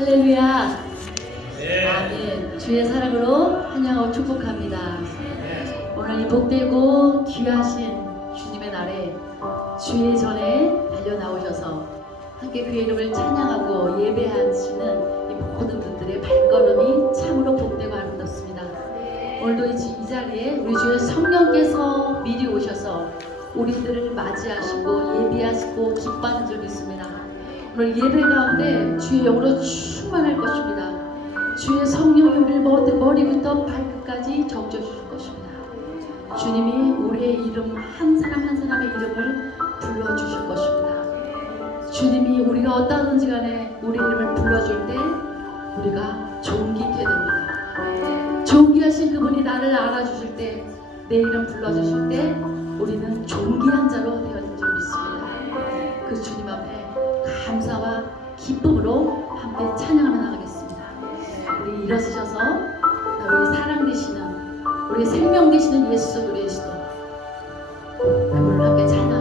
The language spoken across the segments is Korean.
할렐루야. 네. 아멘. 주의 사랑으로 환영하고 축복합니다. 오늘 이 복되고 귀하신 주님의 날에 주의 전에 달려 나오셔서 함께 그의 이름을 찬양하고 예배하시는 이 모든 분들의 발걸음이 참으로 복되고 아름답습니다. 오늘도 이 자리에 우리 주의 성령께서 미리 오셔서 우리들을 맞이하시고 예비하시고 기뻐하는 줄 믿습니다. 오늘 예배 가운데 주의 영으로 충만할 것입니다. 주의 성령이 우리를 머리부터 발끝까지 적셔주실 것입니다. 주님이 우리의 이름 한 사람 한 사람의 이름을 불러주실 것입니다. 주님이 우리가 어떠하든지 간에 우리 이름을 불러줄 때 우리가 존귀케 됩니다. 존귀하신 그분이 나를 알아주실 때, 내 이름 불러주실 때 우리는 존귀한 자로 되어진 줄 믿습니다. 그 주님 앞에 감사와 기쁨으로 함께 찬양하며 나가겠습니다. 우리 일어서셔서 우리 사랑 되시는, 우리 생명 되시는 예수 그리스도 그분을 함께 찬양하겠습니다.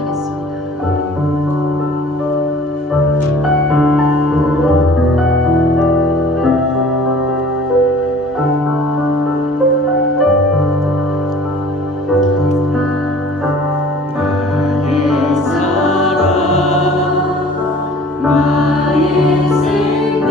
나의 예수님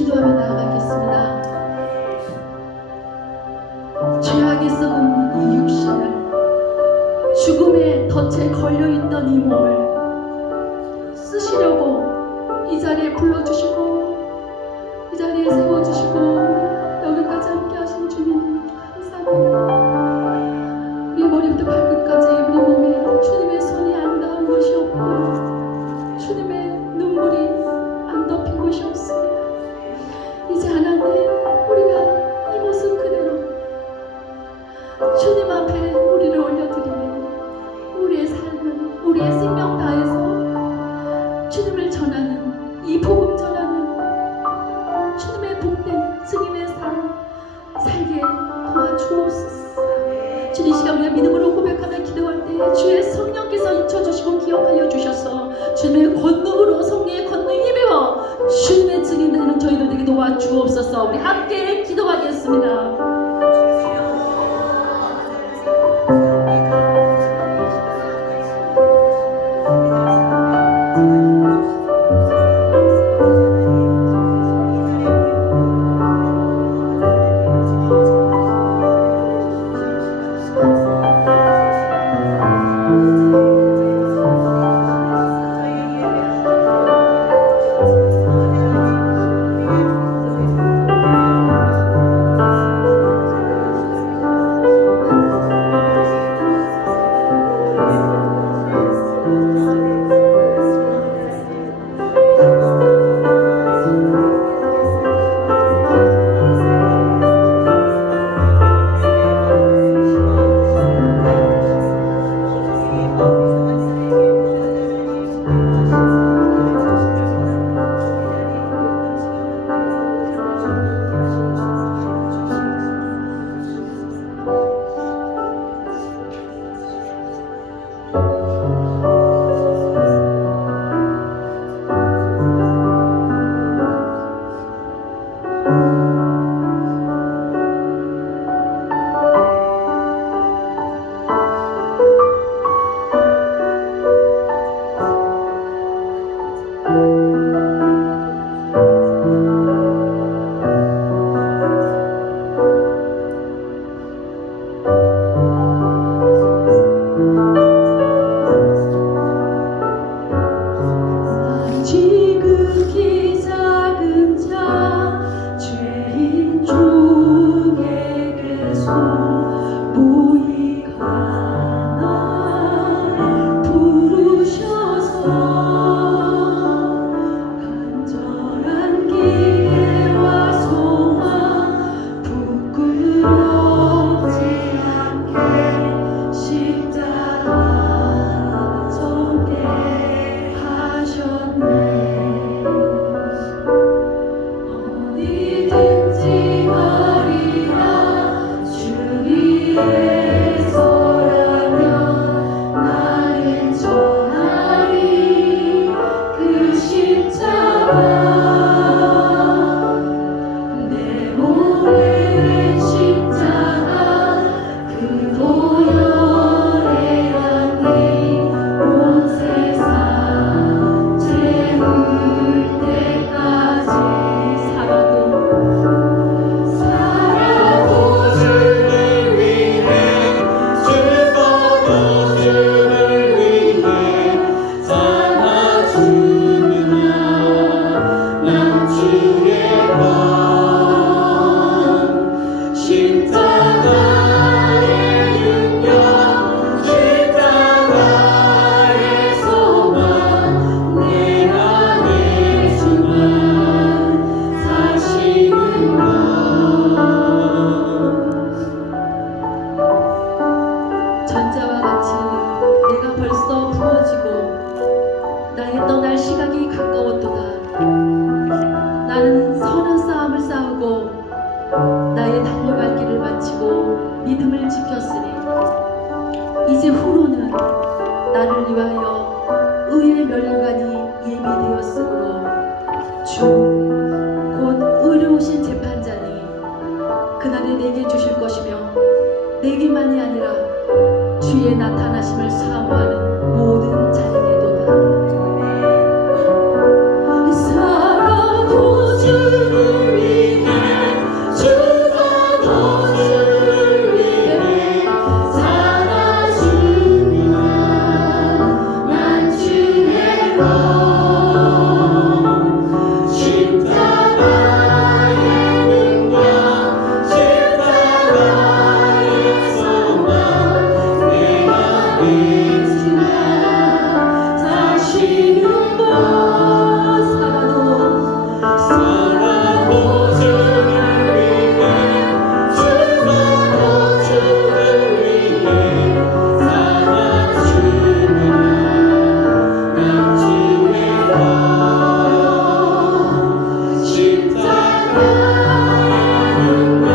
기도하며 나아가겠습니다. 죄악에 썩은 이 육신을, 죽음의 덫에 걸려있던 이 몸을 쓰시려고 이 자리에 불러주시고 이 자리에 세워주시고 여기까지 함께 하신 주님 감사합니다. 우리 머리부터 발끝까지 우리 몸에 주님의 손이 안 닿은 것이 없고 주님의 눈물이 안 덮인 것이 없습니다. 이제 하나님, 우리가 이 모습 그대로 주님 앞에 우리를 올려드리며 우리의 삶은 우리의 생명 다해서 주님을 전하는, 이 복음 전하는 주님의 복된 증인의 삶 살게 도와주옵소서. 주님, 시간 우리가 믿음으로 고백하며 기도할 때 주의 성령께서 잊혀주시고 기억하여 주셔서 주님의 권능으로, 성령의 권능 힘입어 주님의 증인 되는 저희들 되게 도와주옵소서. 우리 함께 기도하겠습니다. 믿음을 지켰으니 이제 후로는 나를 위하여 의의 멸관이 예비되었으므로 주 곧 의로우신 재판자니 그날에 내게 주실 것이며 내게만이 아니라 주의 나타나심을 사모하는 모든 자에게도다. 살아도 주를 위해 죽어도 주를 위해 살아주리라. 난 주의 것 십자가의 능력 십자가의 소망 내 안에 있으나 다시는 못 살아도 주를 위해 죽어도 주를 위해 살아주리라. 난 주의 것 십자가의 능력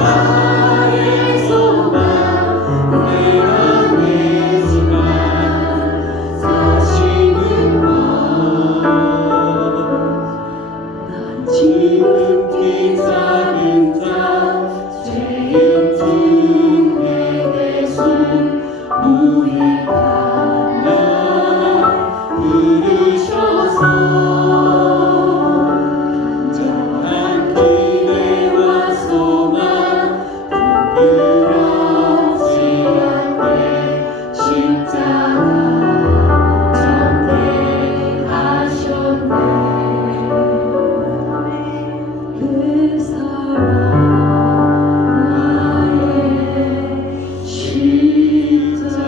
십자가의 소망 내 안에 있지만 사시는 것. 난 지극히 작은 자 죄인 중에게 손 무익한 날 부르셔서 간절한 기대와 소망 부끄럽지 않게 십자가 전대하셨네. 내 사랑 나의 십자가.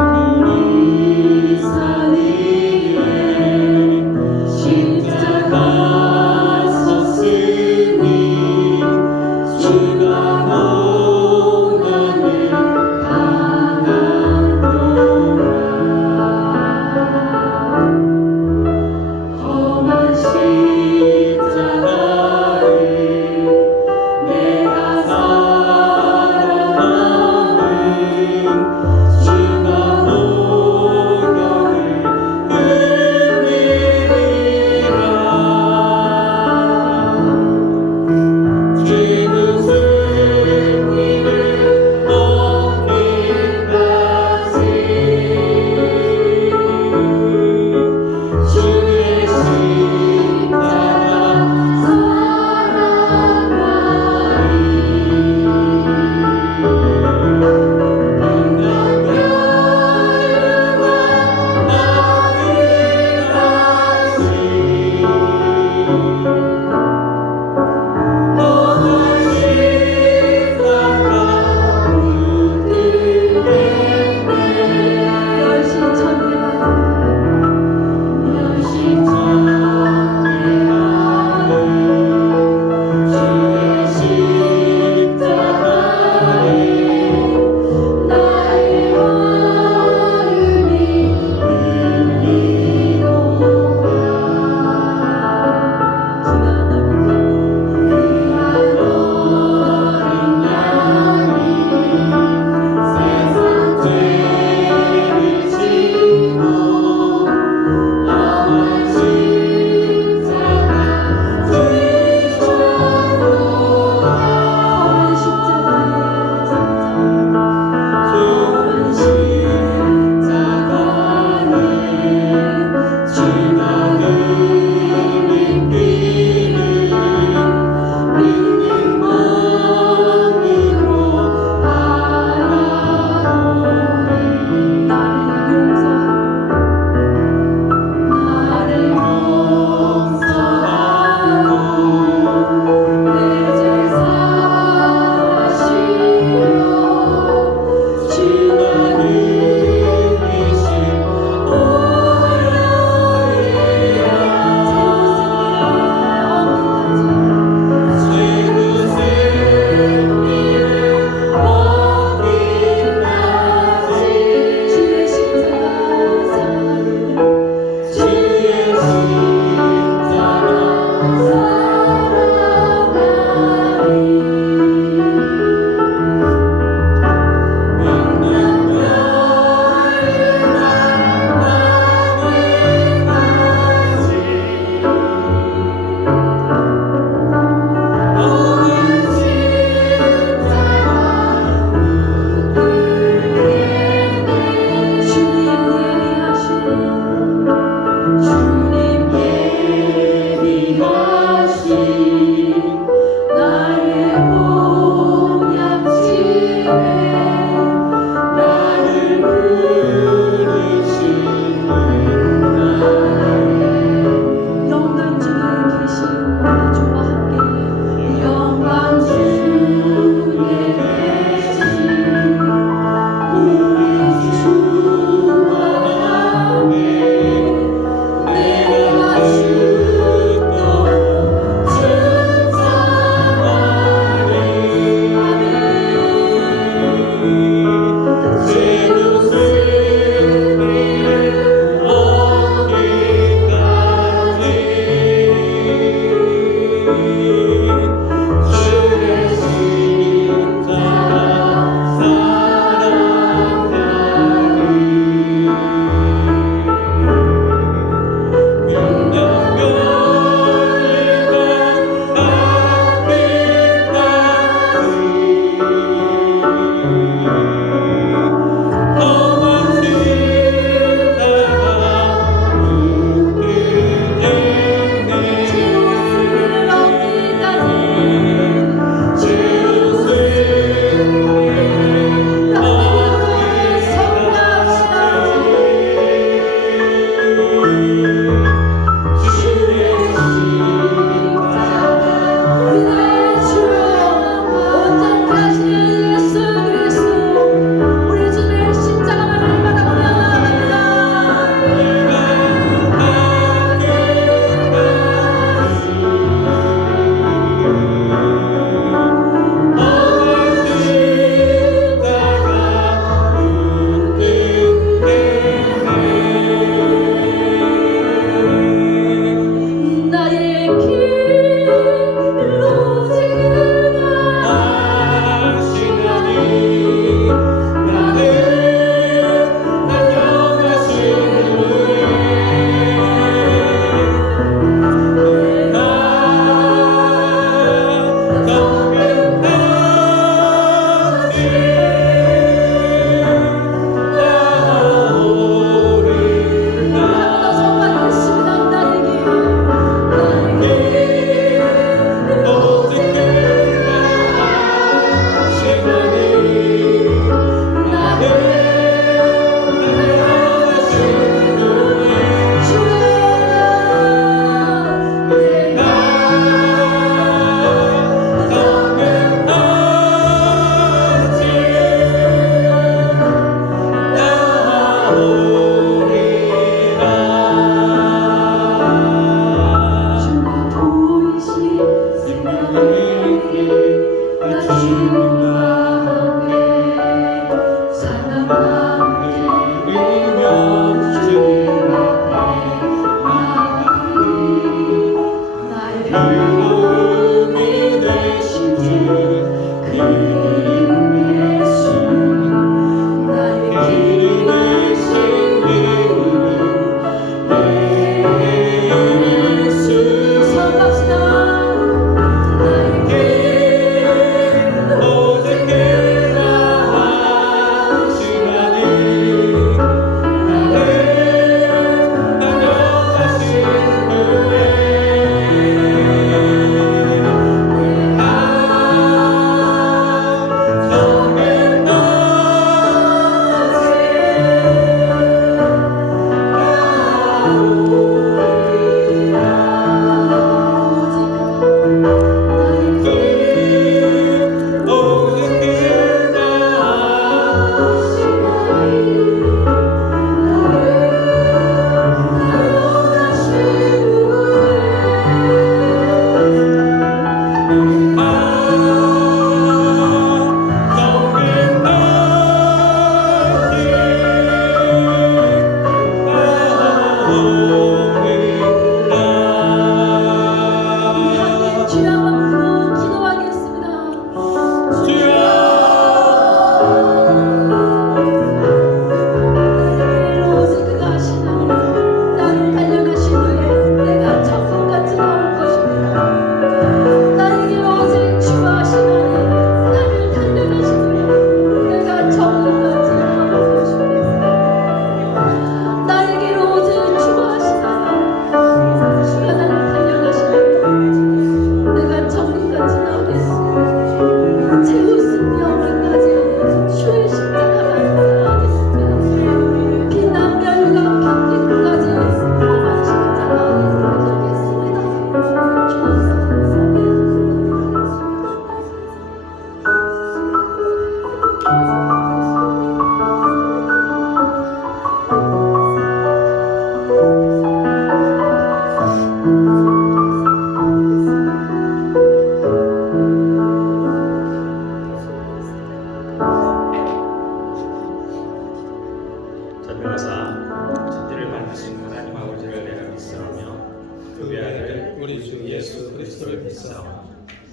갈보리 산 위에 십자가 섰으니 주가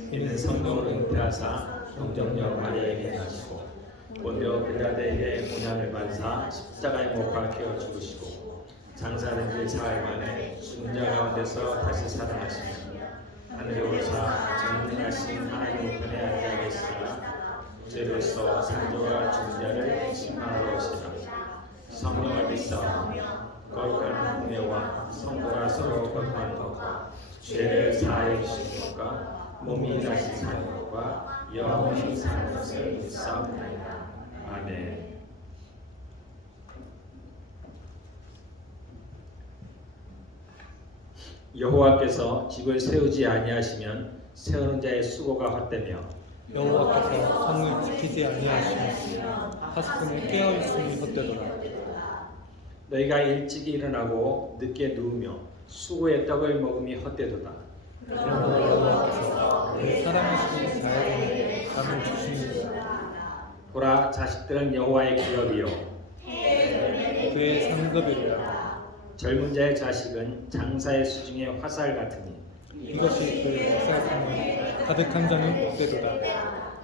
이는 성령을 잉태하사 성정녀 마리아에게 나시고 본디오 빌라도에게 고난을 받으사 십자가에 못 박혀 죽으시고 장사된 지 사흘 만에 죽은 자 가운데서 다시 살아나시며 하늘에 오르사 전능하신 하나님 우편에 앉아 계시다가 죄로서 산자와 죽은 자를 심판하러 오시리라. 성령을 믿사오며 거룩한 은혜와 성도가 서로 거듭하는 것과 죄를 사하여 주시는 것과 몸이 다시 사는 것과 영원히 사는 것을 믿사옵나이다. 아멘. 여호와께서 집을 세우지 아니하시면 세우는 자의 수고가 헛되며 여호와께서 성을 지키지 아니하시면 하스푼에 깨어있음이 헛되더라. 너희가 일찍 일어나고 늦게 누우며 수고의 떡을 먹음이 헛되도다. 그러므로 여호와께서 그를 사랑하시는 자에게 감을 주시니라. 보라, 자식들은 여호와의 기업이요 그의 상급이라. 젊은 자의 자식은 장사의 수중의 화살 같으니 이것이 그의 역사상에 가득한 자는 헛되도다.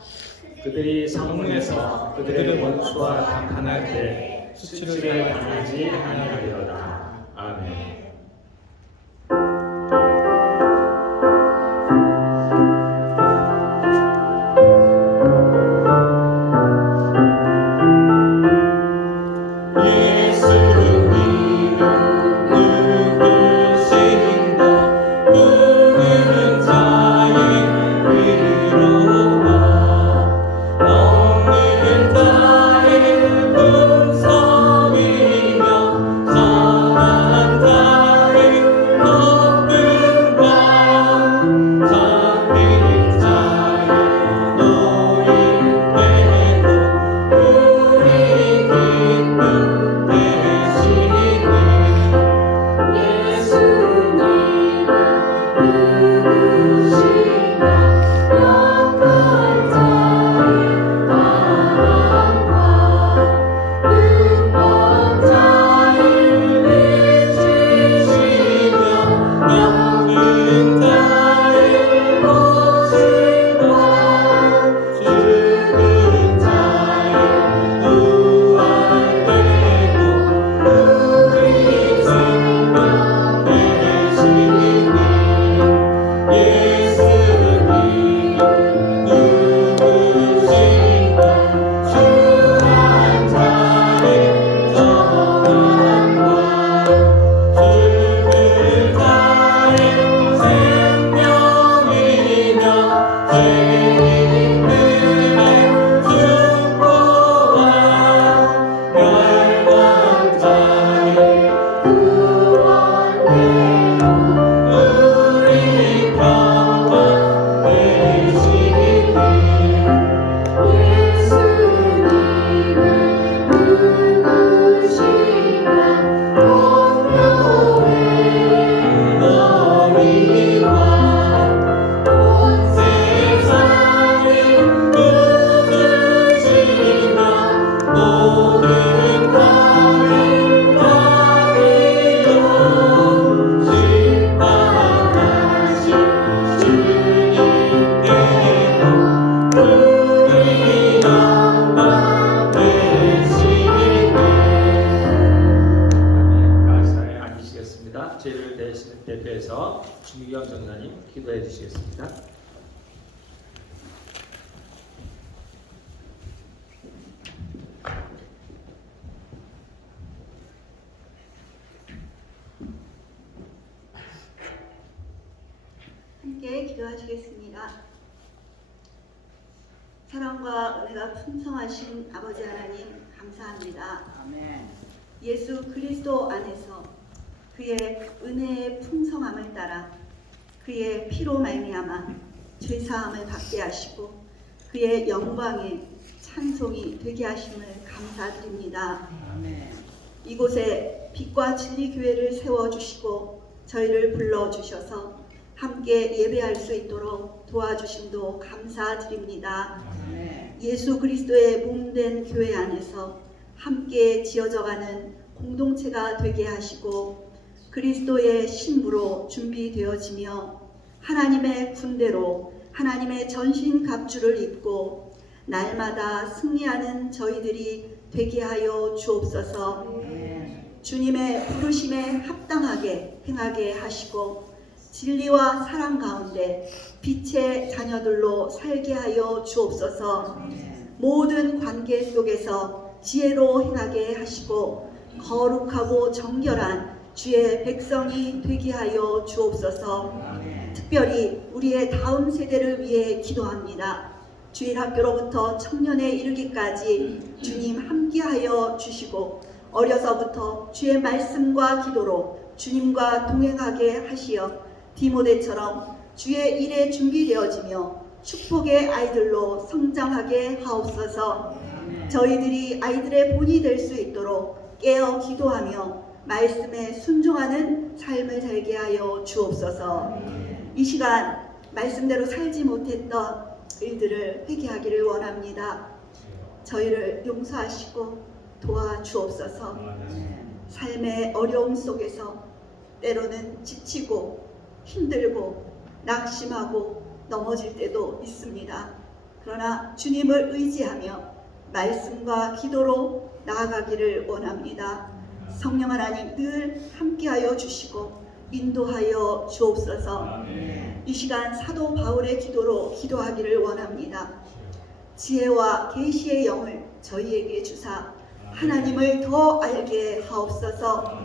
그들이 성문에서 그들의 원수와 담판할 때 수치를 당하지 아니하리로다. 아멘. 다 먼저 주미경 전사님 기도해 주시겠습니다. 함께 기도하시겠습니다. 사랑과 은혜가 풍성하신 아버지 하나님 감사합니다. 아멘. 예수 그리스도 안에서 그의 은혜의 풍성함을 따라 그의 피로 말미암아 죄사함을 받게 하시고 그의 영광에 찬송이 되게 하심을 감사드립니다. 아멘. 이곳에 빛과 진리 교회를 세워주시고 저희를 불러주셔서 함께 예배할 수 있도록 도와주심도 감사드립니다. 아멘. 예수 그리스도의 몸된 교회 안에서 함께 지어져가는 공동체가 되게 하시고 그리스도의 신부로 준비되어지며 하나님의 군대로 하나님의 전신 갑주를 입고 날마다 승리하는 저희들이 되게 하여 주옵소서. 아멘. 주님의 부르심에 합당하게 행하게 하시고 진리와 사랑 가운데 빛의 자녀들로 살게 하여 주옵소서. 모든 관계 속에서 지혜로 행하게 하시고 거룩하고 정결한 주의 백성이 되게 하여 주옵소서. 아멘. 특별히 우리의 다음 세대를 위해 기도합니다. 주일학교로부터 청년에 이르기까지 주님 함께하여 주시고 어려서부터 주의 말씀과 기도로 주님과 동행하게 하시어 디모데처럼 주의 일에 준비되어지며 축복의 아이들로 성장하게 하옵소서. 저희들이 아이들의 본이 될 수 있도록 깨어 기도하며 말씀에 순종하는 삶을 살게 하여 주옵소서. 이 시간 말씀대로 살지 못했던 일들을 회개하기를 원합니다. 저희를 용서하시고 도와주옵소서. 삶의 어려움 속에서 때로는 지치고 힘들고 낙심하고 넘어질 때도 있습니다. 그러나 주님을 의지하며 말씀과 기도로 나아가기를 원합니다. 성령 하나님 늘 함께하여 주시고 인도하여 주옵소서. 이 시간 사도 바울의 기도로 기도하기를 원합니다. 지혜와 계시의 영을 저희에게 주사 하나님을 더 알게 하옵소서.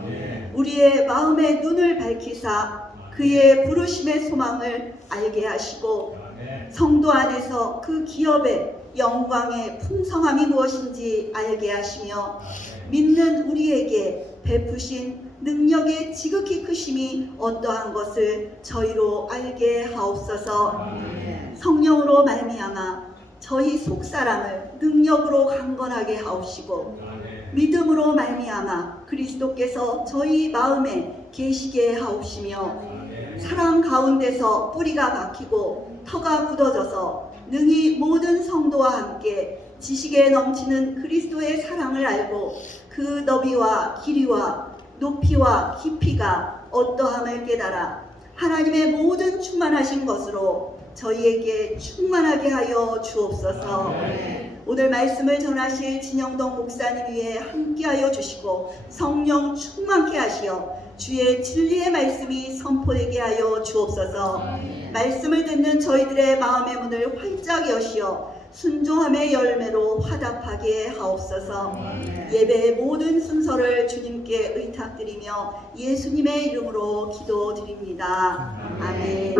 우리의 마음의 눈을 밝히사 그의 부르심의 소망을 알게 하시고 성도 안에서 그 기업의 영광의 풍성함이 무엇인지 알게 하시며 믿는 우리에게 베푸신 능력의 지극히 크심이 어떠한 것을 저희로 알게 하옵소서. 성령으로 말미암아 저희 속사람을 능력으로 강건하게 하옵시고 믿음으로 말미암아 그리스도께서 저희 마음에 계시게 하옵시며 사랑 가운데서 뿌리가 박히고 터가 굳어져서 능히 모든 성도와 함께 지식에 넘치는 그리스도의 사랑을 알고 그 너비와 길이와 높이와 깊이가 어떠함을 깨달아 하나님의 모든 충만하신 것으로 저희에게 충만하게 하여 주옵소서. 오늘 말씀을 전하실 진영동 목사님 위에 함께하여 주시고 성령 충만케 하시어 주의 진리의 말씀이 선포되게 하여 주옵소서. 말씀을 듣는 저희들의 마음의 문을 활짝 여시어 순종함의 열매로 화답하게 하옵소서. 예배의 모든 순서를 주님께 의탁드리며 예수님의 이름으로 기도드립니다. 아멘.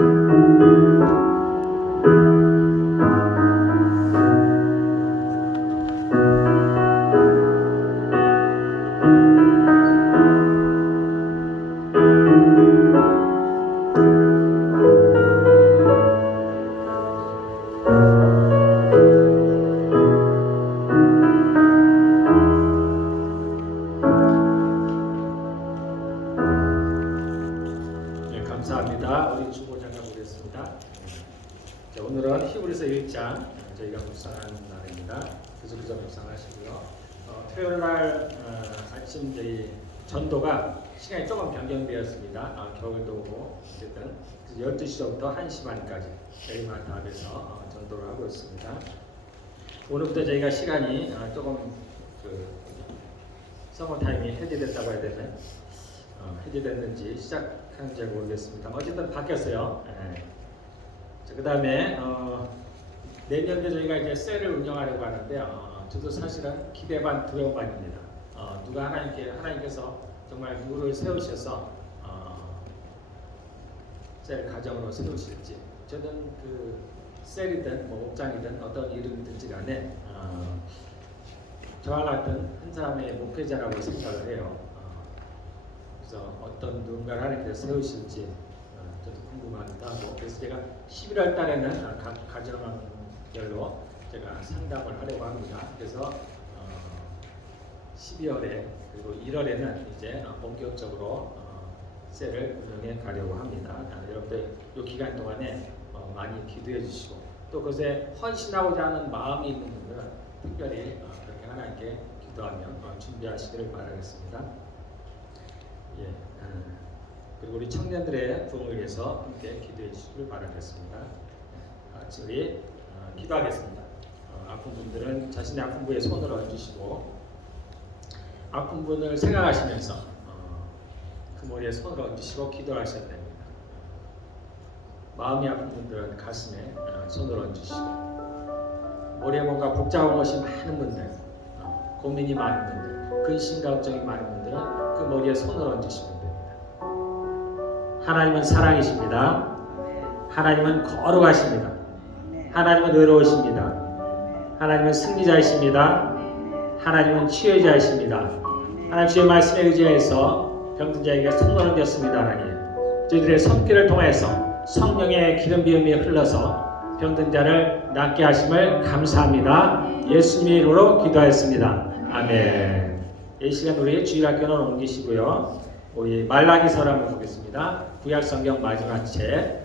감사합니다. 우리 주보 잠깐 보겠습니다. 자, 오늘은 히브리서 1장 저희가 묵상하는 날입니다. 계속해서 묵상하시고요. 토요일 날 아침 저희 전도가 시간이 조금 변경되었습니다. 겨울도 오고 어쨌든 12시부터 1시 반까지 저희만 답에서 전도를 하고 있습니다. 오늘부터 저희가 시간이 조금 서머 타임이 해제됐다고 해야 되나요? 해제됐는지 시작하는지 모르겠습니다. 어쨌든 바뀌었어요. 그 다음에 내년도 저희가 이제 셀을 운영하려고 하는데요. 저도 사실은 기대 반 두려움 반입니다. 누가 하나님께서 정말 누구를 세우셔서 셀 가정으로 세우실지, 저는 그 셀이든 뭐 옥장이든 어떤 이름이든지 간에 저와 같은 한 사람의 목회자라고 생각을 해요. 그래서 어떤 누군가를 하나님께서 세우실지 저도 궁금하기도 하고, 그래서 제가 11월 달에는 각 가정별로 제가 상담을 하려고 합니다. 그래서 12월에 그리고 1월에는 이제 본격적으로 셀을 운영해 가려고 합니다. 여러분들 이 기간 동안에 많이 기도해 주시고, 또 그것에 헌신하고자 하는 마음이 있는 분들은 특별히 그렇게 하나님께 기도하며 준비하시기를 바라겠습니다. 예, 그리고 우리 청년들의 부흥을 위해서 함께 기도해 주시길 바라겠습니다. 같이 우리 기도하겠습니다. 아픈 분들은 자신의 아픈 부에 손을 얹으시고, 아픈 분을 생각하시면서 그 머리에 손을 얹으시고 기도하셔야 됩니다. 마음이 아픈 분들은 가슴에 손을 얹으시고, 머리에 뭔가 복잡한 것이 많은 분들, 고민이 많은 분들, 근심 걱정이 많은 분들은 그 머리에 손을 얹으시면 됩니다. 하나님은 사랑이십니다. 하나님은 거룩하십니다. 하나님은 의로우십니다. 하나님은 승리자이십니다. 하나님은 치유자이십니다. 하나님 주의 말씀에 의지하여서 병든 자에게 손을 얹었습니다. 하나님, 저희들의 손길을 통해서 성령의 기름 부음이 흘러서 병든 자를 낫게 하심을 감사합니다. 예수님의 이름으로 기도하였습니다. 아멘. 이 시간 우리 주일학교는 옮기시고요. 우리 말라기서를 한번 보겠습니다. 구약성경 마지막 책.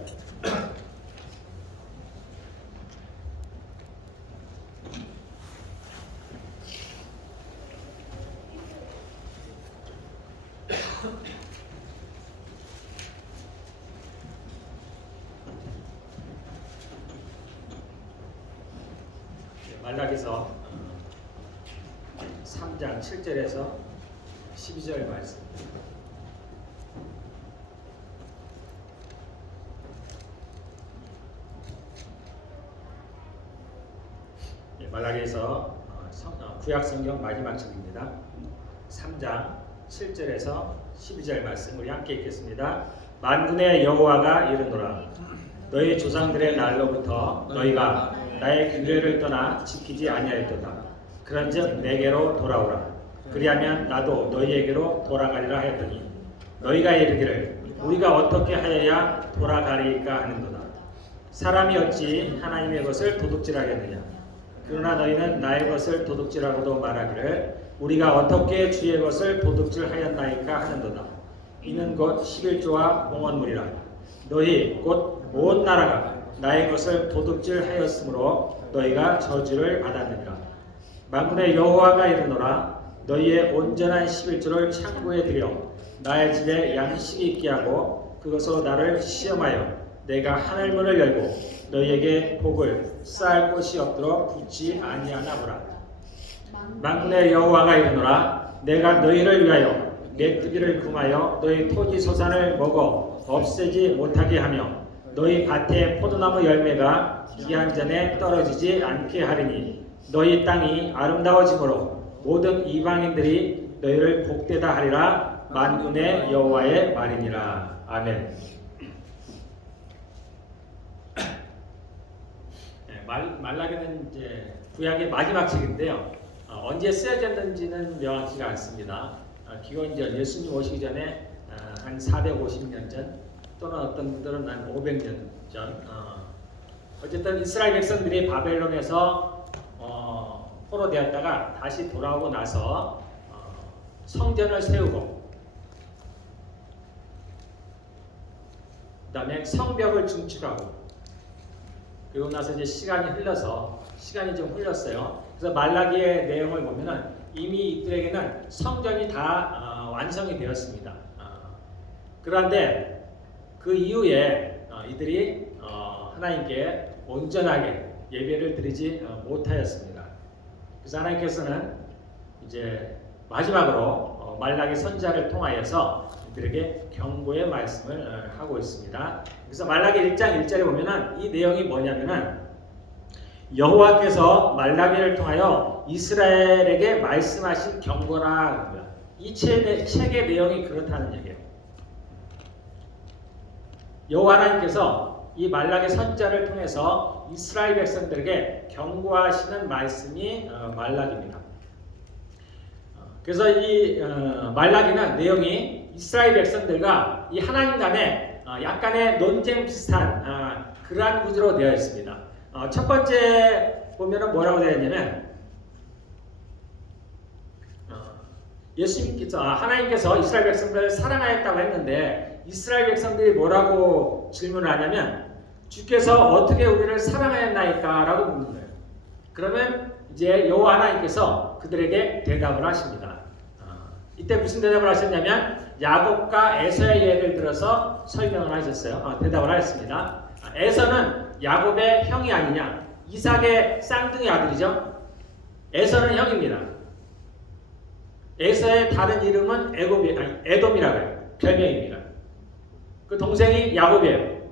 말라기서 3장 7절에서 12절 말씀. 말라기서 구약성경 마지막 책입니다. 3장 7절에서 12절 말씀 우리 함께 읽겠습니다. 만군의 여호와가 이르노라. 너희 조상들의 날로부터 너희가 나의 규례를 떠나 지키지 아니하였도다. 그런즉 내게로 돌아오라. 그리하면 나도 너희에게로 돌아가리라 하였더니 너희가 이르기를 우리가 어떻게 하여야 돌아가리까 하는도다. 사람이 어찌 하나님의 것을 도둑질하겠느냐. 그러나 너희는 나의 것을 도둑질하고도 말하기를 우리가 어떻게 주의 것을 도둑질하였나이까 하는도다. 이는 곧 11조와 공헌물이라. 너희 곧 온 나라가 나의 것을 도둑질하였으므로 너희가 저주를 받았느니라. 만군의 여호와가 이르노라. 너희의 온전한 11조를 창고에 들여 나의 집에 양식이 있게 하고 그것으로 나를 시험하여 내가 하늘문을 열고 너희에게 복을 쌓을 곳이 없도록 붙지 아니하나 보라. 만군의 여호와가 이르노라. 내가 너희를 위하여 메뚜기를 금하여 너희 토지 소산을 먹어 없애지 못하게 하며 너희 밭의 포도나무 열매가 기한 전에 떨어지지 않게 하리니 너희 땅이 아름다워지므로 모든 이방인들이 너희를 복되다 하리라. 만군의 여호와의 말이니라. 아멘. 말라기는 이제 구약의 마지막 책인데요. 언제 쓰여졌는지는 명확히가 않습니다. 기원전 예수님 오시기 전에 한 450년 전, 또는 어떤 분들은 한 500년 전. 어쨌든 이스라엘 백성들이 바벨론에서 포로되었다가 다시 돌아오고 나서 성전을 세우고 그 다음에 성벽을 중축하고, 그리고 나서 이제 시간이 좀 흘렀어요. 그래서 말라기의 내용을 보면은 이미 이들에게는 성전이 다 완성이 되었습니다. 그런데 그 이후에 이들이 하나님께 온전하게 예배를 드리지 못하였습니다. 그래서 하나님께서는 이제 마지막으로 말라기 선지자를 통하여서 이들에게 경고의 말씀을 하고 있습니다. 그래서 말라기 1장 1절에 보면은 이 내용이 뭐냐면은 여호와께서 말라기를 통하여 이스라엘에게 말씀하신 경고라 합니다. 이 책의 내용이 그렇다는 얘기예요. 여호와 하나님께서 이 말라기 선자를 통해서 이스라엘 백성들에게 경고하시는 말씀이 말라기입니다. 그래서 이 말라기는 내용이 이스라엘 백성들과 이 하나님 간에 약간의 논쟁 비슷한 그러한 구조로 되어 있습니다. 첫 번째 보면은 뭐라고 되어 있냐면 예수님께서 하나님께서 이스라엘 백성들을 사랑하였다고 했는데 이스라엘 백성들이 뭐라고 질문을 하냐면 주께서 어떻게 우리를 사랑하였나이까? 라고 묻는 거예요. 그러면 이제 여호와 하나님께서 그들에게 대답을 하십니다. 이때 무슨 대답을 하셨냐면 야곱과 에서의 예를 들어서 설명을 하셨어요. 대답을 하였습니다. 에서는 야곱의 형이 아니냐? 이삭의 쌍둥이 아들이죠. 에서는 형입니다. 에서의 다른 이름은 에돔이라고 해요. 별명입니다. 그 동생이 야곱이에요.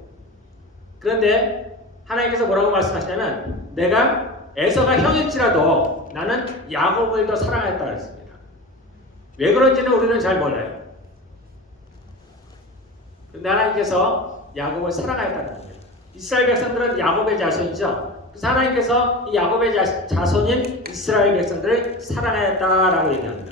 그런데 하나님께서 뭐라고 말씀하시냐면 내가 에서가 형일지라도 나는 야곱을 더 사랑하였다고 했습니다. 왜 그런지는 우리는 잘 몰라요. 그런데 하나님께서 야곱을 사랑하였다는 겁니다. 이스라엘 백성들은 야곱의 자손이죠. 그래서 하나님께서 이 야곱의 자손인 이스라엘 백성들을 사랑하였다라고 얘기합니다.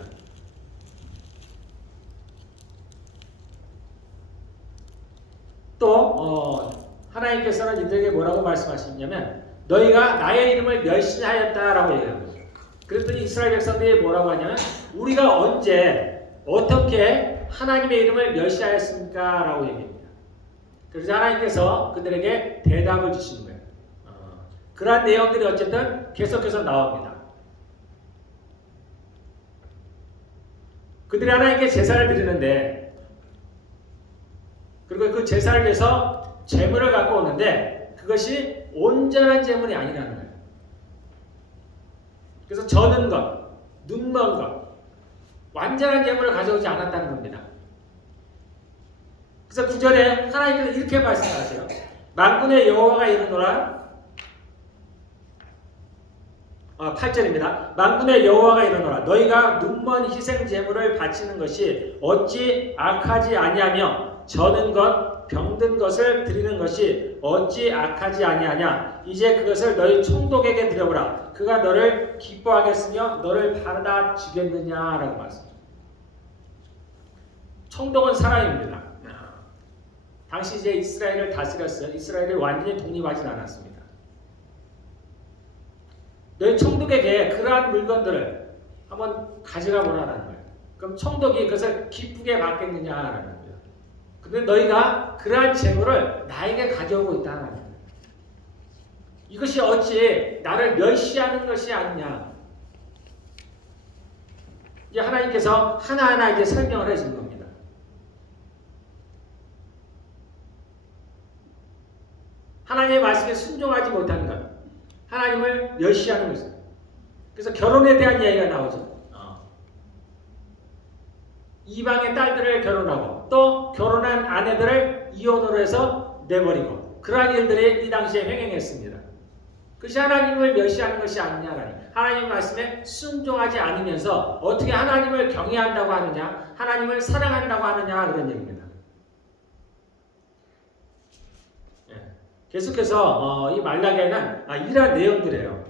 또 하나님께서는 이들에게 뭐라고 말씀하시냐면 너희가 나의 이름을 멸시하였다라고 얘기합니다. 그랬더니 이스라엘 백성들이 뭐라고 하냐면 우리가 언제 어떻게 하나님의 이름을 멸시하였습니까? 라고 얘기합니다. 그래서 하나님께서 그들에게 대답을 주시는 거예요. 그러한 내용들이 어쨌든 계속해서 나옵니다. 그들이 하나님께 제사를 드리는데 그리고 그 제사를 위해서 제물을 갖고 오는데 그것이 온전한 제물이 아니라는 거예요. 그래서 저는 것, 눈먼 것, 완전한 제물을 가져오지 않았다는 겁니다. 그래서 9절에 하나님께서 이렇게 말씀하세요. 만군의 여호와가 이르노라 8절입니다. 만군의 여호와가 이르노라 너희가 눈먼 희생 제물을 바치는 것이 어찌 악하지 아니하며 저는 것, 병든 것을 드리는 것이 어찌 악하지 아니하냐. 이제 그것을 너희 총독에게 드려보라. 그가 너를 기뻐하겠으며 너를 받아 주겠느냐라고 말씀합니다. 총독은 사람입니다. 당시 이제 이스라엘을 다스렸어요. 이스라엘이 완전히 독립하진 않았습니다. 너희 총독에게 그러한 물건들을 한번 가져가 보라는 거예요. 그럼 총독이 그것을 기쁘게 받겠느냐라는 거예요. 근데 너희가 그러한 재물을 나에게 가져오고 있다는 거예요. 이것이 어찌 나를 멸시하는 것이 아니냐. 이제 하나님께서 하나하나 이제 설명을 해주는 겁니다. 하나님의 말씀에 순종하지 못하는 것, 하나님을 멸시하는 것입니다. 그래서 결혼에 대한 이야기가 나오죠. 이방의 딸들을 결혼하고 또 결혼한 아내들을 이혼으로 해서 내버리고 그러한 일들이 이 당시에 횡행했습니다. 그것이 하나님을 멸시하는 것이 아니냐라니. 하나님 말씀에 순종하지 않으면서 어떻게 하나님을 경외한다고 하느냐, 하나님을 사랑한다고 하느냐 그런 얘기입니다. 계속해서 이 말라기에는 이러한 내용들이에요.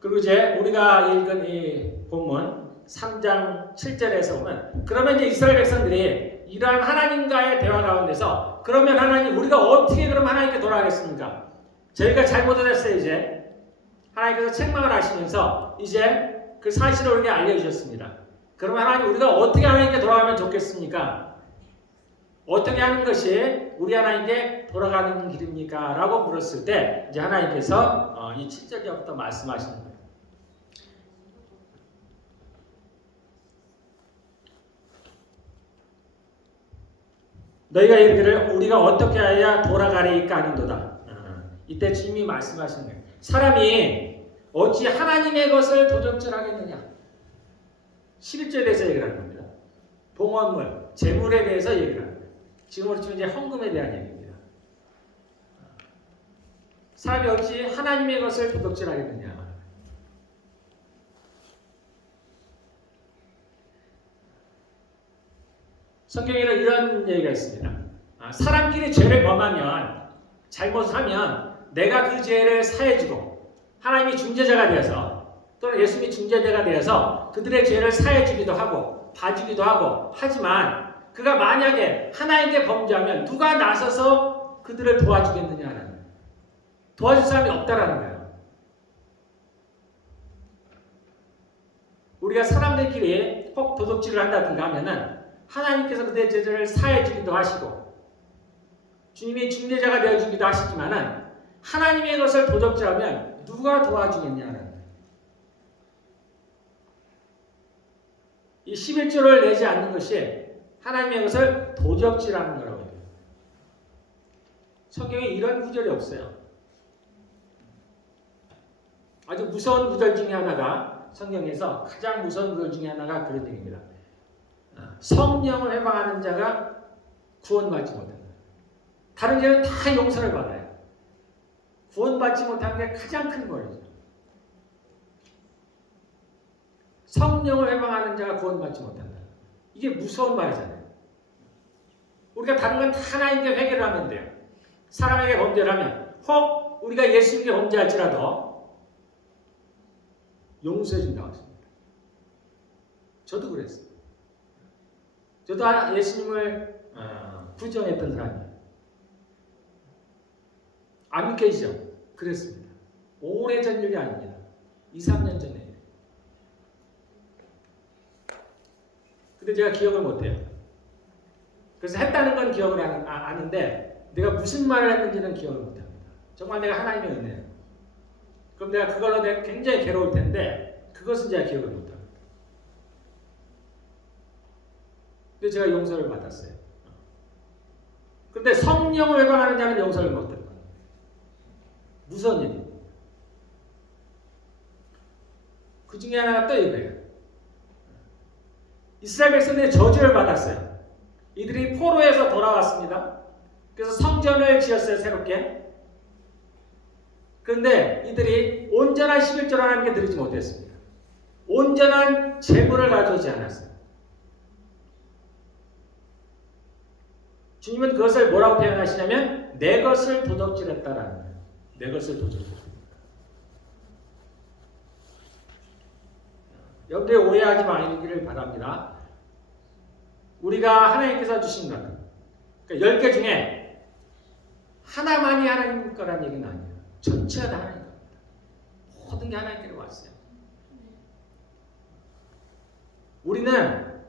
그리고 이제 우리가 읽은 이 본문 3장 7절에서 보면 그러면 이제 이스라엘 백성들이 이러한 하나님과의 대화 가운데서 그러면 하나님 우리가 어떻게 그럼 하나님께 돌아가겠습니까? 저희가 잘못을 했어요. 이제 하나님께서 책망을 하시면서 이제 그 사실을 우리에게 알려주셨습니다. 그러면 하나님 우리가 어떻게 하나님께 돌아가면 좋겠습니까? 어떻게 하는 것이 우리 하나님께 돌아가는 길입니까? 라고 물었을 때 이제 하나님께서 이 7절부터 말씀하시는 거예요. 너희가 이르기를 우리가 어떻게 하여야 돌아가리까 하는도다. 이때 주님이 말씀하시는 거예요. 사람이 어찌 하나님의 것을 도적질하겠느냐. 11조에 대해서 얘기를 하는 겁니다. 봉헌물, 재물에 대해서 얘기를 하는 거예요. 지금으로 치면 이제 헌금에 대한 얘기입니다. 사람이 어찌 하나님의 것을 도둑질하겠느냐. 성경에는 이런 얘기가 있습니다. 사람끼리 죄를 범하면, 잘못을 하면 내가 그 죄를 사해주고 하나님이 중재자가 되어서 또는 예수님이 중재자가 되어서 그들의 죄를 사해주기도 하고 봐주기도 하고 하지만 그가 만약에 하나님께 범죄하면 누가 나서서 그들을 도와주겠느냐는 도와줄 사람이 없다라는 거예요. 우리가 사람들끼리 혹 도둑질을 한다든가 하면은 하나님께서 그들의 죄를 사해주기도 하시고 주님이 중재자가 되어주기도 하시지만은 하나님의 것을 도둑질하면 누가 도와주겠냐는 이 11조를 내지 않는 것이 하나님의 것을 도적질하는 거라고 해요. 성경에 이런 구절이 없어요. 아주 무서운 구절 중에 하나가 성경에서 가장 무서운 구절 중에 하나가 그런 얘기입니다. 성령을 회방하는 자가 구원받지 못한다. 다른 죄는 다 용서를 받아요. 구원받지 못한 게 가장 큰 거예요. 성령을 회방하는 자가 구원받지 못한다. 이게 무서운 말이잖아요. 우리가 다른 건 다 하나님께 회개를 하면 돼요. 사람에게 범죄를 하면 혹 우리가 예수님께 범죄할지라도 용서해 준다고 했습니다. 저도 그랬어요. 저도 예수님을 부정했던 사람이에요. 안 믿겨지죠? 그랬습니다. 오래전 일이 아닙니다. 2, 3년 전에. 근데 제가 기억을 못해요. 그래서 했다는 건 기억을 아는데 내가 무슨 말을 했는지는 기억을 못합니다. 정말 내가 하나님의 은혜예요. 그럼 내가 그걸로 내가 굉장히 괴로울 텐데 그것은 제가 기억을 못합니다. 근데 제가 용서를 받았어요. 그런데 성령을 회방하는 자는 용서를 못 받는 거예요. 무서운 일입니다. 그 중에 하나가 또 이거예요. 이스라엘 백성들이 저주를 받았어요. 이들이 포로에서 돌아왔습니다. 그래서 성전을 지었어요, 새롭게. 그런데 이들이 온전한 11조를 하나님께 드리지 못했습니다. 온전한 재물을 가져오지 않았어요. 주님은 그것을 뭐라고 표현하시냐면 내 것을 도둑질했다라는 거예요. 내 것을 도둑질했다. 여러분들 오해하지 마시기를 바랍니다. 우리가 하나님께서 주신 것, 그러니까 10개 중에 하나만이 하나님 거라는 얘기는 아니에요. 전체가 다 하나님 겁니다. 모든 게 하나님께로 왔어요. 우리는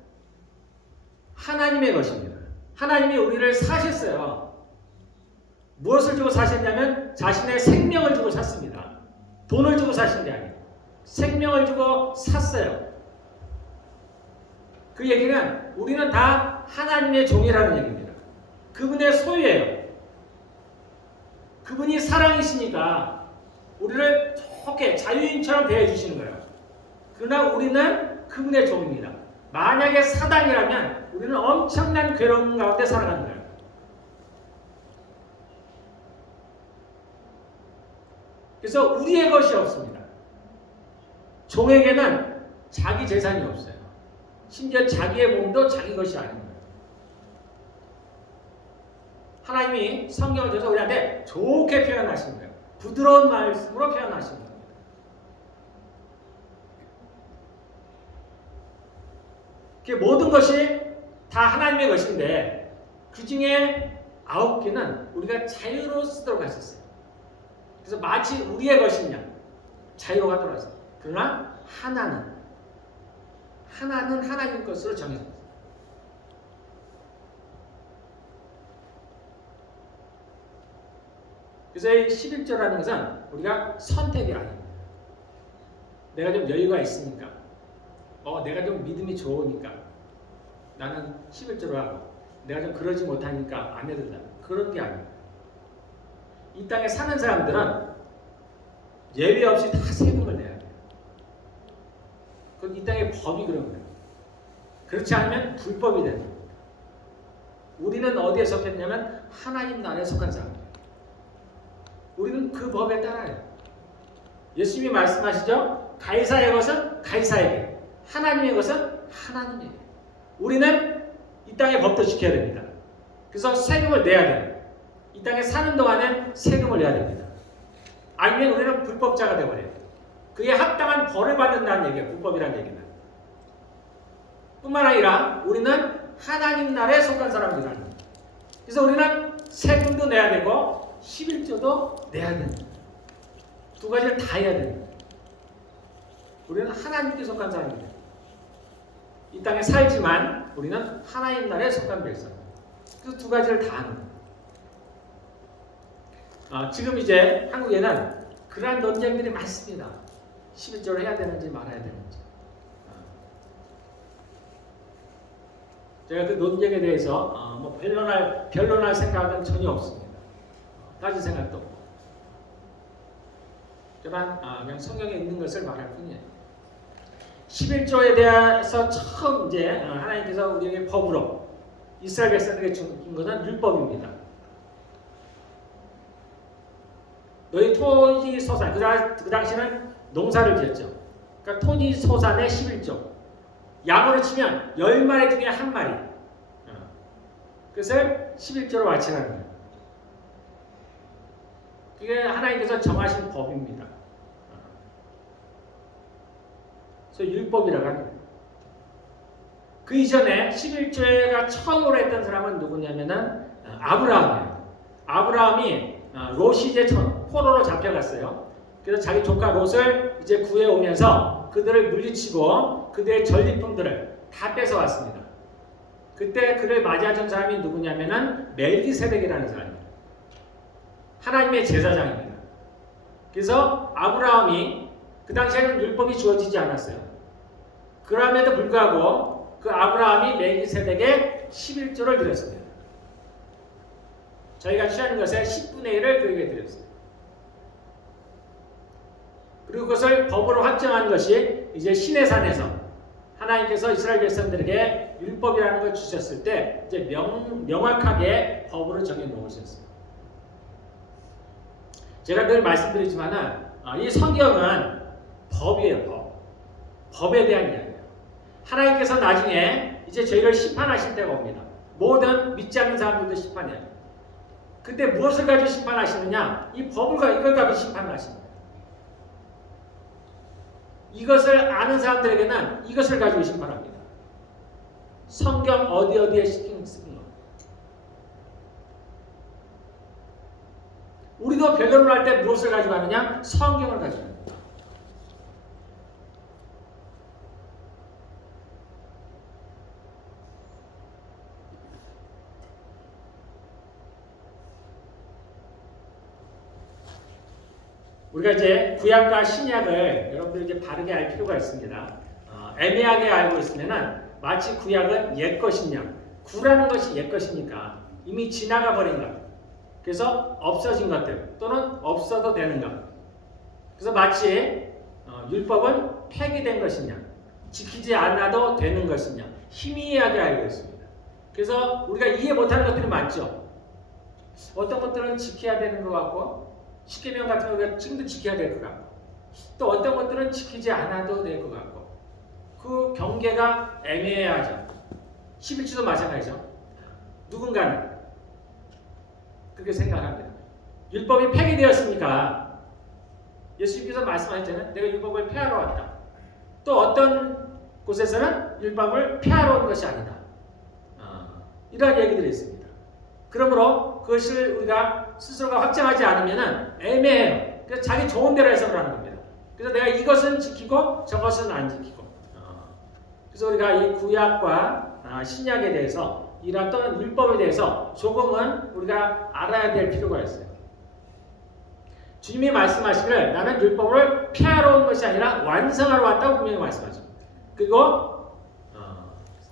하나님의 것입니다. 하나님이 우리를 사셨어요. 무엇을 주고 사셨냐면 자신의 생명을 주고 샀습니다. 돈을 주고 사신 게 아니에요. 생명을 주고 샀어요. 그 얘기는 우리는 다 하나님의 종이라는 얘기입니다. 그분의 소유예요. 그분이 사랑이시니까 우리를 좋게 자유인처럼 대해주시는 거예요. 그러나 우리는 그분의 종입니다. 만약에 사단이라면 우리는 엄청난 괴로움 가운데 살아가는 거예요. 그래서 우리의 것이 없습니다. 종에게는 자기 재산이 없어요. 심지어 자기의 몸도 자기 것이 아닙니다. 하나님이 성경을 통해서 우리한테 좋게 표현하신 거예요. 부드러운 말씀으로 표현하신 겁니다. 그 모든 것이 다 하나님의 것인데 그 중에 9개는 우리가 자유로 쓰도록 하셨어요. 그래서 마치 우리의 것이냐 자유로 가도록 하셨어요. 그러나 하나는 하나님 것으로 정해졌어요. 그래서 이 11조라는 것은 우리가 선택이 아닙니다. 내가 좀 여유가 있으니까 내가 좀 믿음이 좋으니까 나는 11조로 하고 내가 좀 그러지 못하니까 안 해도 된다. 그런 게 아닙니다. 이 땅에 사는 사람들은 예외 없이 다 세금을 내야 돼요. 그건 이 땅의 법이 그런 거예요. 그렇지 않으면 불법이 된다. 우리는 어디에 속했냐면 하나님 나라에 속한 사람이에요. 우리는 그 법에 따라요. 예수님이 말씀하시죠. 가이사의 것은 가이사에게, 하나님의 것은 하나님에게. 우리는 이 땅의 법도 지켜야 됩니다. 그래서 세금을 내야 돼요. 이 땅에 사는 동안은 세금을 내야 됩니다. 아니면 우리는 불법자가 되어버려요. 그에 합당한 벌을 받는다는 얘기예요. 불법이라는 얘기는. 뿐만 아니라 우리는 하나님 나라에 속한 사람들이라는 거예요. 그래서 우리는 세금도 내야 되고 11조도 내야 됩니다. 두 가지를 다 해야 됩니다. 우리는 하나님께 속한 사람입니다. 이 땅에 살지만 우리는 하나님 나라에 속한 백성입니다. 그래서 두 가지를 다 하는 거예요. 지금 이제 한국에는 그러한 논쟁들이 많습니다. 11조를 해야 되는지 말아야 되는지. 제가 그 논쟁에 대해서 뭐 변론할 생각은 전혀 없습니다. 따질 생각도 없고. 그냥 성경에 있는 것을 말할 뿐이에요. 11조에 대해서 처음 이제 하나님께서 우리에게 법으로 이스라엘 백성에게 준 것은 율법입니다. 너희 토지 소산, 그 당시는 농사를 지었죠. 그러니까 토지 소산의 11조. 양으로 치면 10마리 중에 한 마리. 그것을 11조로 바치라는 거예요. 그게 하나님께서 정하신 법입니다. 그래서 율법이라고 합니다. 그 이전에 11조가 처음으로 했던 사람은 누구냐면은 아브라함이에요. 아브라함이 롯이 이제 포로로 잡혀갔어요. 그래서 자기 조카 롯을 이제 구해오면서 그들을 물리치고 그들의 전리품들을 다 뺏어왔습니다. 그때 그를 맞이해준 사람이 누구냐면은 멜기세덱이라는 사람이에요. 하나님의 제사장입니다. 그래서 아브라함이 그 당시에는 율법이 주어지지 않았어요. 그럼에도 불구하고 그 아브라함이 멜기세덱에 11조를 드렸습니다. 저희가 취하는 것의 10분의 1을 그에게 드렸어요. 그리고 그것을 법으로 확정한 것이 이제 시내산에서 하나님께서 이스라엘 백성들에게 율법이라는 걸 주셨을 때 이제 명확하게 법으로 정해 놓으셨어요. 제가 늘 말씀드리지만은 이 성경은 법이에요. 법에 대한 이야기예요. 하나님께서 나중에 이제 저희를 심판하실 때가 옵니다. 모든 믿지 않는 사람들도 심판해요. 그때 무엇을 가지고 심판하시느냐? 이 이걸 가지고 심판을 하십니다. 이것을 아는 사람들에게는 이것을 가지고 심판합니다. 성경 어디에 시킨 거. 우리도 변론을 할 때 무엇을 가지고 하느냐? 성경을 가지고 합니다. 우리가 이제 구약과 신약을 여러분들 이제 바르게 알 필요가 있습니다. 애매하게 알고 있으면은 마치 구약은 옛 것이냐, 구라는 것이 옛 것이니까 이미 지나가 버린 것, 그래서 없어진 것들 또는 없어도 되는 것. 그래서 마치 율법은 폐기된 것이냐, 지키지 않아도 되는 것이냐, 희미하게 알고 있습니다. 그래서 우리가 이해 못하는 것들이 많죠. 어떤 것들은 지켜야 되는 것 같고. 십계명 같은 거 우리가 지금도 지켜야 될 것 같고 또 어떤 것들은 지키지 않아도 될 것 같고 그 경계가 애매하죠. 11조도 마찬가지죠. 누군가는 그렇게 생각합니다. 율법이 폐기되었으니까 예수님께서 말씀하셨잖아요. 내가 율법을 폐하러 왔다. 또 어떤 곳에서는 율법을 폐하러 온 것이 아니다. 이러한 얘기들이 있습니다. 그러므로 그것을 우리가 스스로가 확정하지 않으면 애매해요. 그래서 자기 좋은 대로 해석을 하는 겁니다. 그래서 내가 이것은 지키고 저것은 안 지키고. 그래서 우리가 이 구약과 신약에 대해서 이런 또는 율법에 대해서 조금은 우리가 알아야 될 필요가 있어요. 주님이 말씀하시기를 나는 율법을 폐하러 온 것이 아니라 완성하러 왔다고 분명히 말씀하죠. 그리고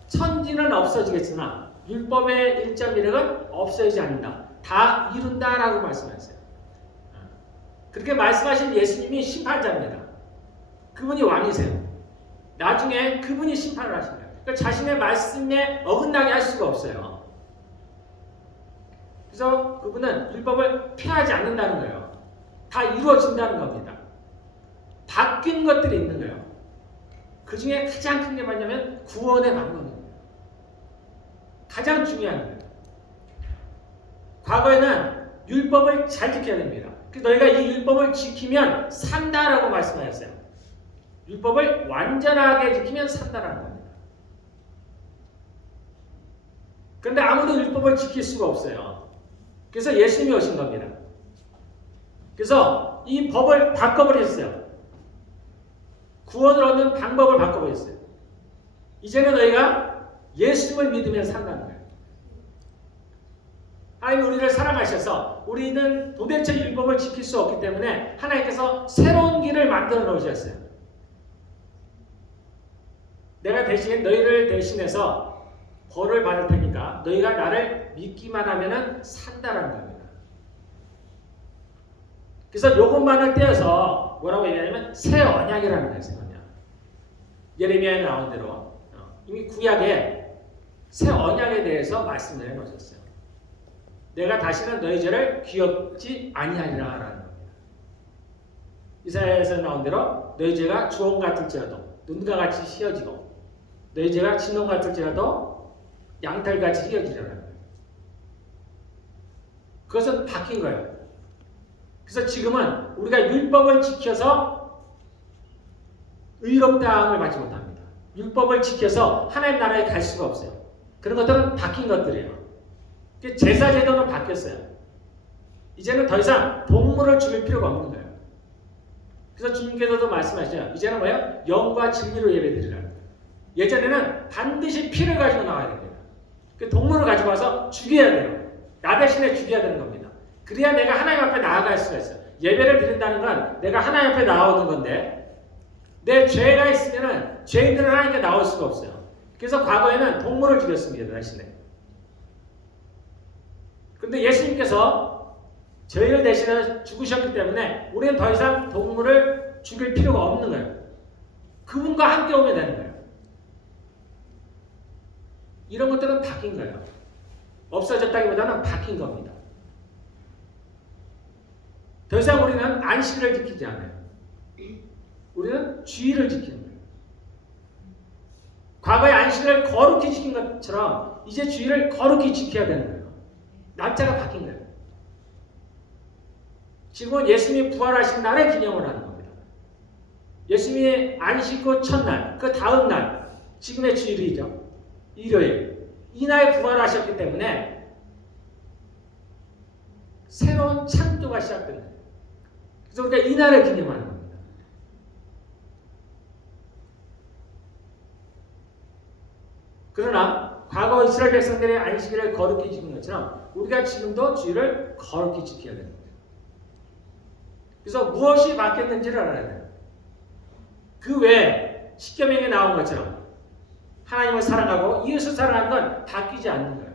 천지는 없어지겠으나 율법의 1.1획은 없어지지 않는다. 다 이룬다라고 말씀하셨어요. 그렇게 말씀하신 예수님이 심판자입니다. 그분이 왕이세요. 나중에 그분이 심판을 하십니다. 그러니까 자신의 말씀에 어긋나게 할 수가 없어요. 그래서 그분은 율법을 폐하지 않는다는 거예요. 다 이루어진다는 겁니다. 바뀐 것들이 있는 거예요. 그 중에 가장 큰 게 뭐냐면 구원의 방법입니다. 가장 중요한 거예요. 과거에는 율법을 잘 지켜야 됩니다. 그래서 너희가 이 율법을 지키면 산다라고 말씀하셨어요. 율법을 완전하게 지키면 산다라는 겁니다. 그런데 아무도 율법을 지킬 수가 없어요. 그래서 예수님이 오신 겁니다. 그래서 이 법을 바꿔버렸어요. 구원을 얻는 방법을 바꿔버렸어요. 이제는 너희가 예수님을 믿으면 산다는 거예요. 하나님이 우리를 사랑하셔서 우리는 도대체 율법을 지킬 수 없기 때문에 하나님께서 새로운 길을 만들어 놓으셨어요. 내가 대신 너희를 대신해서 벌을 받을 테니까 너희가 나를 믿기만 하면 산다라는 겁니다. 그래서 요것만을 떼어서 뭐라고 얘기하냐면 새 언약이라는 거예요. 새 언약. 예레미야에 나온 대로 이미 구약에 새 언약에 대해서 말씀을 해놓으셨어요. 내가 다시는 너희 죄를 기억지 아니하리라 라는 겁니다. 이사야에서 나온 대로 너희 죄가 주홍 같을지라도 눈과 같이 휘어지고 너희 죄가 진홍 같을지라도 양털같이 휘어지라는 거예요. 그것은 바뀐 거예요. 그래서 지금은 우리가 율법을 지켜서 의롭다함을 받지 못합니다. 율법을 지켜서 하나님 나라에 갈 수가 없어요. 그런 것들은 바뀐 것들이에요. 제사 제도는 바뀌었어요. 이제는 더 이상 동물을 죽일 필요가 없는 거예요. 그래서 주님께서도 말씀하시죠. 이제는 뭐예요? 영과 진리로 예배드리라는 거예요. 예전에는 반드시 피를 가지고 나와야 됩니다. 동물을 가지고 와서 죽여야 돼요. 나 대신에 죽여야 되는 겁니다. 그래야 내가 하나님 앞에 나아갈 수가 있어요. 예배를 드린다는 건 내가 하나님 앞에 나오는 건데 내 죄가 있으면 죄인들은 하나님께 나올 수가 없어요. 그래서 과거에는 동물을 죽였습니다. 대신에. 그런데 예수님께서 저희를 대신해 죽으셨기 때문에 우리는 더 이상 동물을 죽일 필요가 없는 거예요. 그분과 함께 오면 되는 거예요. 이런 것들은 바뀐 거예요. 없어졌다기보다는 바뀐 겁니다. 더 이상 우리는 안식일을 지키지 않아요. 우리는 주일을 지키는 거예요. 과거에 안식일을 거룩히 지킨 것처럼 이제 주일을 거룩히 지켜야 되는 거예요. 날짜가 바뀐 거예요. 지금은 예수님이 부활하신 날에 기념을 하는 겁니다. 예수님이 안식 후 첫날, 그 다음 날, 지금의 주일이죠. 일요일. 이날 부활하셨기 때문에 새로운 창조가 시작된 거예요. 그래서 우리가 이날을 기념하는 겁니다. 그러나 과거 이스라엘 백성들의 안식일을 거룩히 지킨 것처럼 우리가 지금도 주일을 거룩히 지켜야 됩니다. 그래서 무엇이 바뀌었는지를 알아야 돼요. 그 외에 십계명에 나온 것처럼 하나님을 사랑하고 이웃을 사랑하는 건 바뀌지 않는 거예요.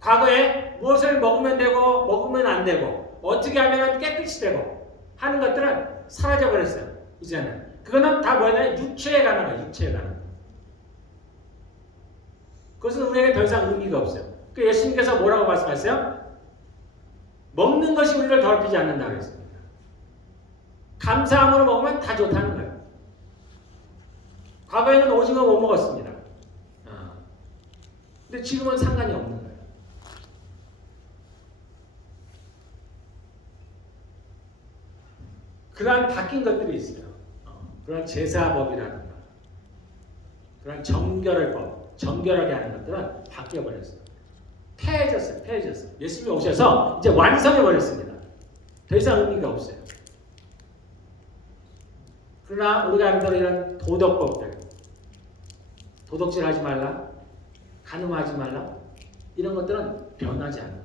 과거에 무엇을 먹으면 되고 먹으면 안 되고 어떻게 하면 깨끗이 되고 하는 것들은 사라져버렸어요. 이제는. 그거는 다 뭐냐면 육체에 관한 거예요. 육체에 관한 거예요. 그것은 우리에게 더 이상 의미가 없어요. 그 예수님께서 뭐라고 말씀하셨어요? 먹는 것이 우리를 더럽히지 않는다고 했습니다. 감사함으로 먹으면 다 좋다는 거예요. 과거에는 오징어 못 먹었습니다. 근데 지금은 상관이 없는 거예요. 그러한 바뀐 것들이 있어요. 그런 제사법이라든가 그런 정결하게 하는 것들은 바뀌어버렸어요. 폐해졌어요. 예수님이 오셔서 이제 완성해버렸습니다. 더 이상 의미가 없어요. 그러나 우리가 아는 대로 이런 도덕법들, 도덕질 하지 말라, 간음하지 말라, 이런 것들은 변하지 않는 거예요.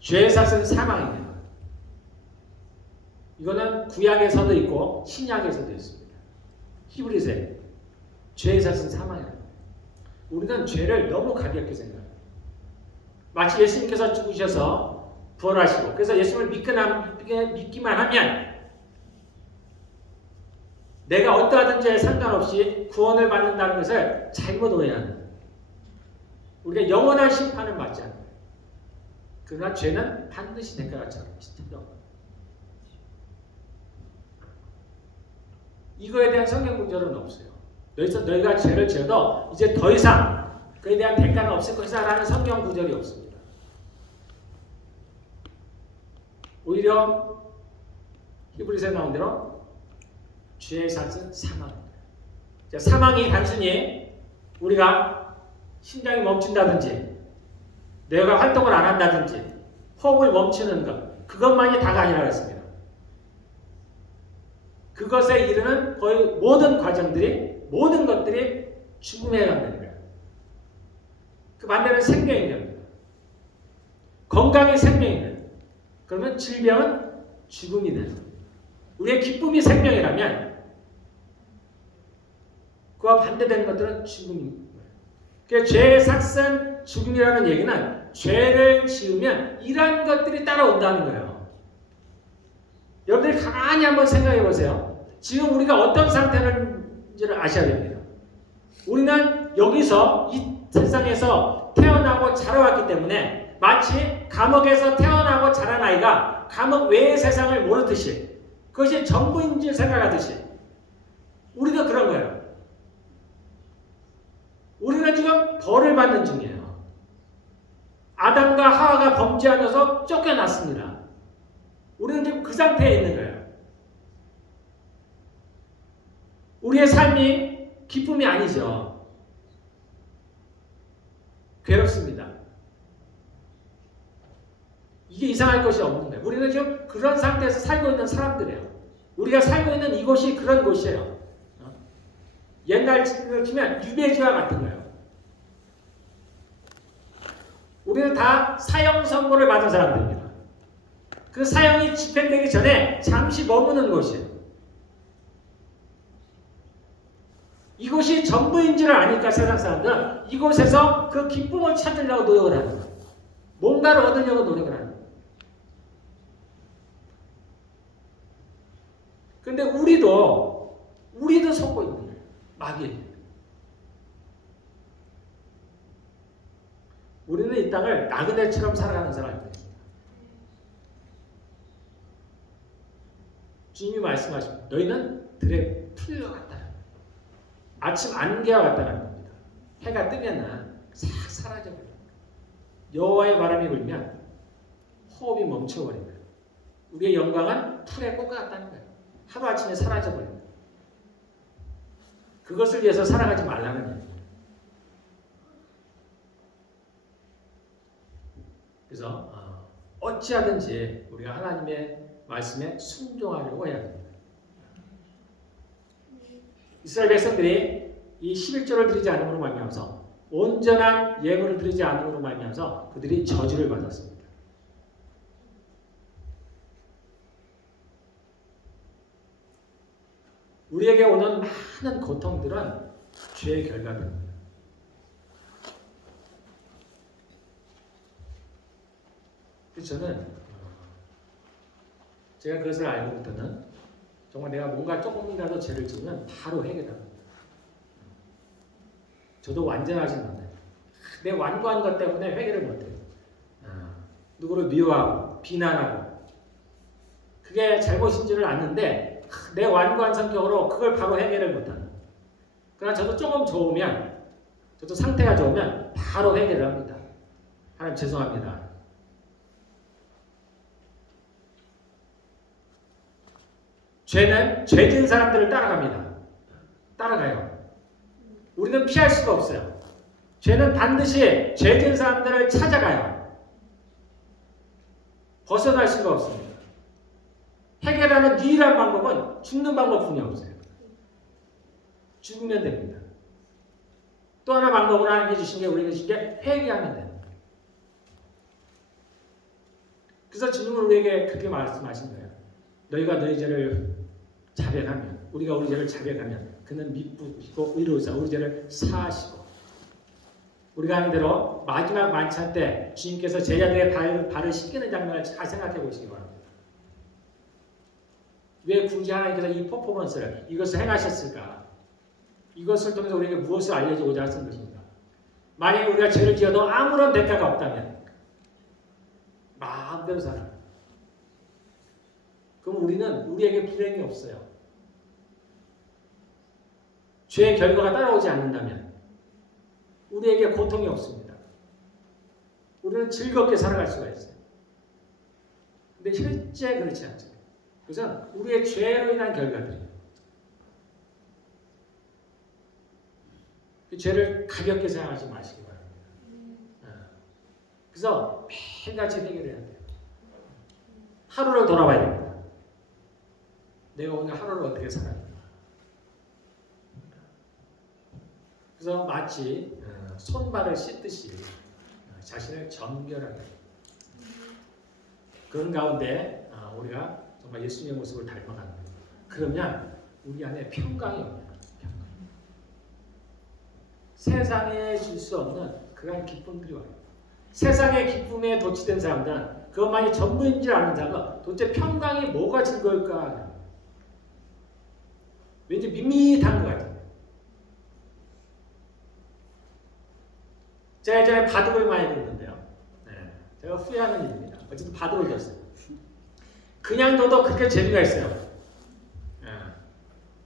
죄의 삭은 사망입니다. 이거는 구약에서도 있고 신약에서도 있습니다. 히브리서에 죄의 삭은 사망이라는 거예요. 우리는 죄를 너무 가볍게 생각해요. 마치 예수님께서 죽으셔서 부활하시고 그래서 예수님을 믿기만 하면 내가 어떠하든지 상관없이 구원을 받는다는 것을 잘못 오해하는 거예요. 우리가 영원한 심판을 받지 않아요. 그러나 죄는 반드시 대가가 있습니다. 이거에 대한 성경 구절은 없어요. 너희가 죄를 지어도 이제 더 이상 그에 대한 대가는 없을 것이다 라는 성경 구절이 없습니다. 오히려 히브리서에 나온 대로 죄의 삭은 사망입니다. 사망이 단순히 우리가 심장이 멈춘다든지 뇌가 활동을 안 한다든지 호흡을 멈추는 것 그것만이 다가 아니라 했습니다. 그것에 이르는 거의 모든 과정들이 모든 것들이 죽음에 해당되는 거예요. 그 반대는 생명인 겁니다. 건강이 생명인 거예요. 그러면 질병은 죽음이 되는 거예요. 우리의 기쁨이 생명이라면 그와 반대되는 것들은 죽음인 거예요. 그러니까 죄의 삭은 죽음이라는 얘기는 죄를 지으면 이러한 것들이 따라온다는 거예요. 여러분들이 가만히 한번 생각해 보세요. 지금 우리가 어떤 상태인지를 아셔야 됩니다. 우리는 여기서 이 세상에서 태어나고 자라왔기 때문에 마치 감옥에서 태어나고 자란 아이가 감옥 외의 세상을 모르듯이 그것이 전부인 줄 생각하듯이 우리도 그런 거예요. 우리는 지금 벌을 받는 중이에요. 아담과 하와가 범죄하면서 쫓겨났습니다. 우리는 지금 그 상태에 있는 거예요. 우리의 삶이 기쁨이 아니죠. 괴롭습니다. 이게 이상할 것이 없는 거예요. 우리는 지금 그런 상태에서 살고 있는 사람들이에요. 우리가 살고 있는 이곳이 그런 곳이에요. 옛날을 치면 유배지와 같은 거예요. 우리는 다 사형 선고를 받은 사람들입니다. 그 사형이 집행되기 전에 잠시 머무는 곳이에요. 이곳이 전부인 줄 아니까 세상 사람들은 이곳에서 그 기쁨을 찾으려고 노력을 하는 거예요. 뭔가를 얻으려고 노력을 하는 거예요. 근데 우리도 속고 있는 거예요. 마귀. 우리는 이 땅을 나그네처럼 살아가는 사람입니다. 주님이 말씀하십니다. 너희는 들의 풀과 같다. 아침 안개와 같다는 겁니다. 해가 뜨면 싹 사라져버려요. 여호와의 바람이 불면 호흡이 멈춰버립니다. 우리의 영광은 풀의 꽃과 같다는 거예요. 하루아침에 사라져버립니다. 그것을 위해서 살아가지 말라는 거예요. 그래서 어찌하든지 우리가 하나님의 말씀에 순종하려고 해야 됩니다. 이스라엘 백성들이 이 11조를 드리지 않음으로 말미암아서 온전한 예물을 드리지 않음으로 말미암아서 그들이 저주를 받았습니다. 우리에게 오는 많은 고통들은 죄의 결과입니다. 그래서 저는 제가 그것을 알고부터는 정말 내가 뭔가 조금이라도 죄를 지으면 바로 해결합니다. 저도 완전하진 않아요. 내 완고한 것 때문에 해결을 못해요. 누구를 미워하고 비난하고 그게 잘못인 줄을 아는데 내 완고한 성격으로 그걸 바로 해결을 못하는. 그러나 저도 조금 좋으면 저도 상태가 좋으면 바로 해결을 합니다. 하나님 죄송합니다. 죄는 죄진 사람들을 따라갑니다. 따라가요. 우리는 피할 수가 없어요. 죄는 반드시 죄진 사람들을 찾아가요. 벗어날 수가 없습니다. 해결하는 유일한 방법은 죽는 방법뿐이 없어요. 죽으면 됩니다. 또 하나 방법을 하나님께 주신 게 우리에게 주신 게 회개하면 됩니다. 그래서 주님은 우리에게 그렇게 말씀하신 거예요. 너희가 너희 죄를 자백하면 우리가 우리 죄를 자백하면 그는 미쁘시고 의로우사 우리 죄를 사하시고 우리가 하는 대로 마지막 만찬 때 주님께서 제자들의 발을 씻기는 장면을 잘 생각해 보시기 바랍니다. 왜 굳이 하나님께서 이 퍼포먼스를 이것을 행하셨을까? 이것을 통해서 우리에게 무엇을 알려주고자 하신 것입니다. 만약에 우리가 죄를 지어도 아무런 대가가 없다면 마음대로 살아. 그럼 우리는 우리에게 불행이 없어요. 죄의 결과가 따라오지 않는다면 우리에게 고통이 없습니다. 우리는 즐겁게 살아갈 수가 있어요. 근데 실제 그렇지 않죠. 그것은 우리의 죄로 인한 결과들이에요. 그 죄를 가볍게 생각하지 마시기 바랍니다. 그래서 매일같이 해결해야 돼요. 하루를 돌아봐야 됩니다. 내가 오늘 하루를 어떻게 살았는가. 그래서 마치 손발을 씻듯이 자신을 정결하게 그런 가운데 우리가 정말 예수님의 모습을 닮아가는 거예요. 그러면 우리 안에 평강이 옵니다. 평강. 세상에 줄 수 없는 그러한 기쁨들이 와요. 세상의 기쁨에 도취된 사람들은 그것만이 전부인 줄 아는 자가 도대체 평강이 뭐가 즐거울까? 왠지 밋밋한 것 같아요. 제가 예전에 바둑을 많이 뒀는데요. 제가 후회하는 일입니다. 어쨌든 바둑을 뒀어요. 그냥 둬도 그렇게 재미가 있어요.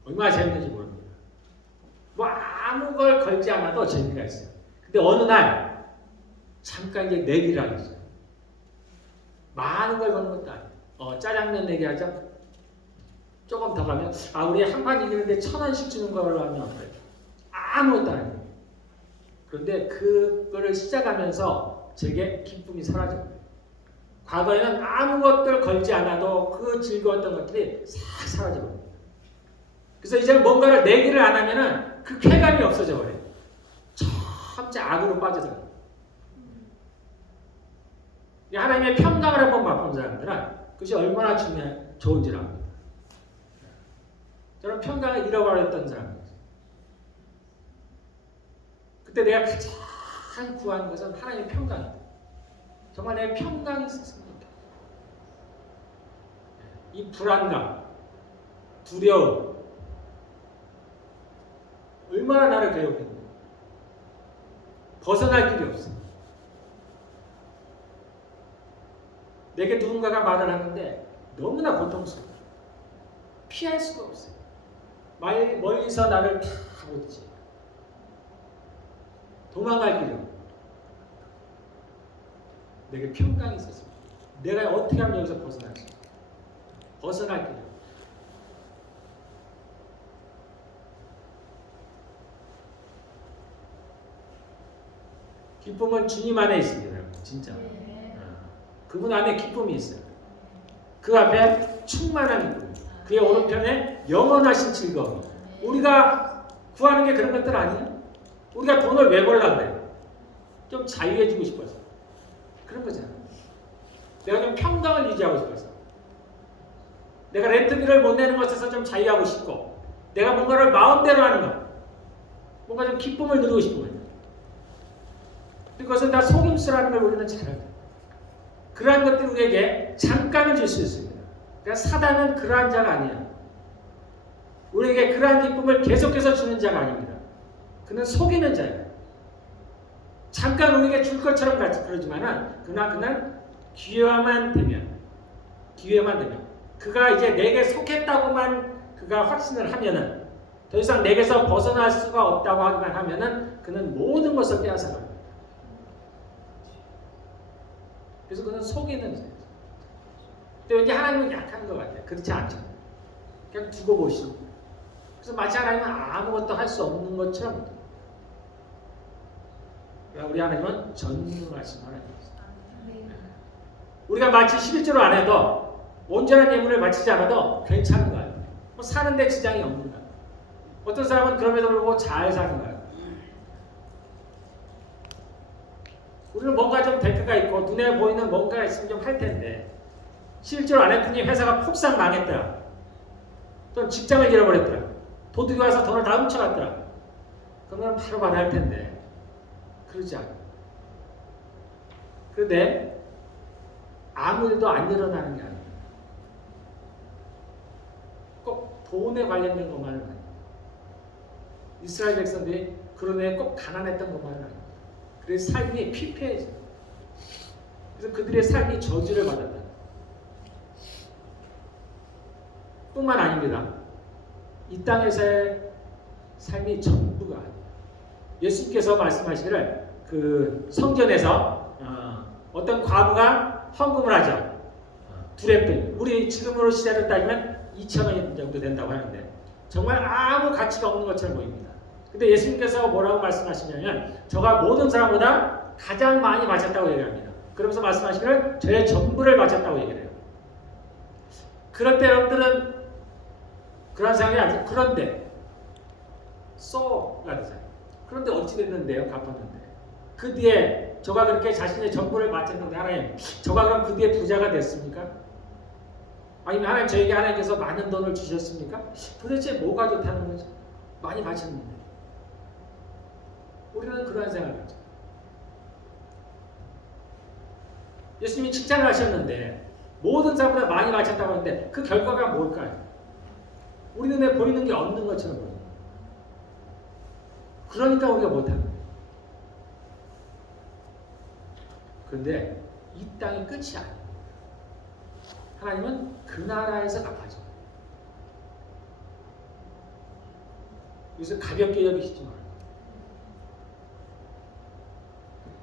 얼마나 재밌는지 모릅니다. 뭐 아무 걸 걸지 않아도 재미가 있어요. 근데 어느 날 잠깐 이제 내기를 하게 됐어요. 많은 걸 거는 것도 아니에요. 짜장면 내기 하자. 조금 더 가면 우리 한 판 이기는데 1,000원씩 주는 걸로 하면 어떨까요? 아무것도 아니에요. 그런데 그거를 시작하면서 제게 기쁨이 사라져요. 과거에는 아무것들 걸지 않아도 그 즐거웠던 것들이 싹 사라져버려요. 그래서 이제 뭔가를 내기를 안 하면은 그 쾌감이 없어져 버려요. 점차 악으로 빠져들어요. 하나님의 평강을 한번 맛본 사람들은 그것이 얼마나 좋은지를 압니다. 저는 평강을 잃어버렸던 사람이에요. 그때 내가 가장 구하는 것은 하나님의 평강이다. 정말 내 평강이 있었습니다. 이 불안감, 두려움, 얼마나 나를 괴롭혔는지 벗어날 길이 없어. 내게 누군가가 말을 하는데 너무나 고통스러워. 피할 수가 없어요. 멀리서 나를 다 보듯이 도망갈 길이 없어. 내게 평강이 있었습니다. 내가 어떻게 하면 여기서 벗어날 수 있을까? 벗어날 길이 없어. 기쁨은 주님 안에 있습니다. 진짜. 그분 안에 기쁨이 있어요. 그 앞에 충만한 기쁨. 그의 오른편에 영원하신 즐거움. 우리가 구하는 게 그런 것들 아니에요? 우리가 돈을 왜 벌려고 그래요? 좀 자유해지고 싶어서. 그런 거잖아요. 내가 좀 평강을 유지하고 싶어서. 내가 렌트비를 못 내는 것에서 좀 자유하고 싶고, 내가 뭔가를 마음대로 하는 것, 뭔가 좀 기쁨을 누리고 싶은 거예요. 그것은 다 속임수라는 걸 우리는 잘 알아요. 그러한 것들이 우리에게 잠깐은 줄 수 있습니다. 그러니까 사단은 그러한 자가 아니에요. 우리에게 그러한 기쁨을 계속해서 주는 자가 아닙니다. 그는 속이는 자예요. 잠깐 우리에게 줄 것처럼 같이 그러지만은 그날 기회만 되면 그가 이제 내게 속했다고만 그가 확신을 하면은 더 이상 내게서 벗어날 수가 없다고 하기만 하면은 그는 모든 것을 빼앗아갑니다. 그래서 그는 속이는 자예요. 근데 왠지 하나님은 약한 것 같아요. 그렇지 않죠. 그냥 두고 보시는 거예요. 그래서 마치 하나님은 아무것도 할 수 없는 것처럼 우리 하나님은 전능하신 하나님이세요. 우리가 마치 11조를 안 해도 온전한 예물을 바치지 않아도 괜찮은 거예요. 뭐 사는데 지장이 없는 거예요. 어떤 사람은 그럼에도 불구하고 잘 사는 거예요. 우리는 뭔가 좀 대가가 있고 눈에 보이는 뭔가가 있으면 좀 할 텐데 11조를 안 했더니 회사가 폭삭 망했더라. 또 직장을 잃어버렸더라. 도둑이 와서 돈을 다 훔쳐갔더라. 그러면 바로 받아야 할 텐데 그러지 않아요. 그런데 아무 일도 안 일어나는 게 아니에요. 꼭 돈에 관련된 것만은 아니에요. 이스라엘 백성들이 그런 애 꼭 가난했던 것만은 아니에요. 그래서 삶이 피폐해져요. 그래서 그들의 삶이 저주를 받았다. 뿐만 아닙니다. 이 땅에서의 삶이 전부가 아니에요. 예수님께서 말씀하시기를 그 성전에서 어떤 과부가 헌금을 하죠. 두레병. 우리 지금으로 시세로 따지면 2,000원 정도 된다고 하는데 정말 아무 가치가 없는 것처럼 보입니다. 근데 예수님께서 뭐라고 말씀하시냐면 저가 모든 사람보다 가장 많이 바쳤다고 얘기합니다. 그러면서 말씀하시기를 저의 전부를 바쳤다고 얘기를 해요. 그럴 때 여러분들은 그런 생각이 아니죠. 그런데 쏘가 되잖아요. 그런데 어찌 됐는데요? 갚았는데. 그 뒤에 저가 그렇게 자신의 전부를 바쳤는데 하나님, 저가 그럼 그 뒤에 부자가 됐습니까? 아니면 하나님 저에게 하나님께서 많은 돈을 주셨습니까? 도대체 뭐가 좋다는 거죠? 많이 바쳤는데. 우리는 그런 생각을 하죠. 예수님이 칭찬을 하셨는데 모든 사람보다 많이 바쳤다고 하는데 그 결과가 뭘까요? 우리 눈에 보이는 게 없는 것처럼 보입니다. 그러니까 우리가 못하는 거예요. 그런데 이 땅이 끝이 아니에요. 하나님은 그 나라에서 갚아줘요. 그래서 가볍게 여기시지 말아요.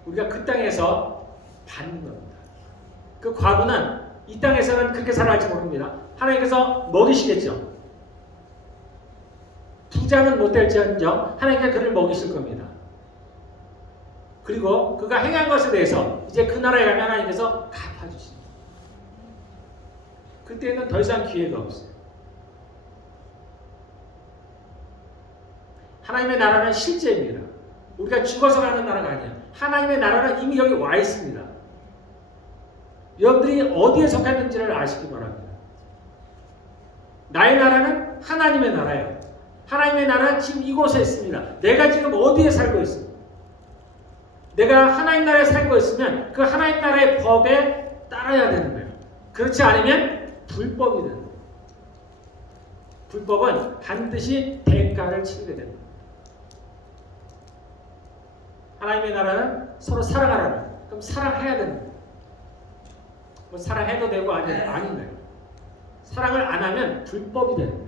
우리가 그 땅에서 받는 겁니다. 그 과부는 이 땅에서는 그렇게 살아갈지 모릅니다. 하나님께서 먹이시겠죠. 부자는 못될지언정 하나님께서 그를 먹이실 겁니다. 그리고 그가 행한 것에 대해서 이제 그 나라에 가면 하나님께서 갚아주십니다. 그때는 더 이상 기회가 없어요. 하나님의 나라는 실제입니다. 우리가 죽어서 가는 나라가 아니에요. 하나님의 나라는 이미 여기 와 있습니다. 여러분들이 어디에 속했는지를 아시기 바랍니다. 나의 나라는 하나님의 나라예요. 하나님의 나라는 지금 이곳에 있습니다. 내가 지금 어디에 살고 있습니다. 내가 하나님 나라에 살고 있으면 그 하나님 나라의 법에 따라야 되는 거예요. 그렇지 않으면 불법이 되는 거예요. 불법은 반드시 대가를 치르게 됩니다. 하나님의 나라는 서로 사랑하라는 거예요. 그럼 사랑해야 되는 거예요. 뭐 사랑해도 되고 아닌 거예요. 사랑을 안 하면 불법이 되는 거예요.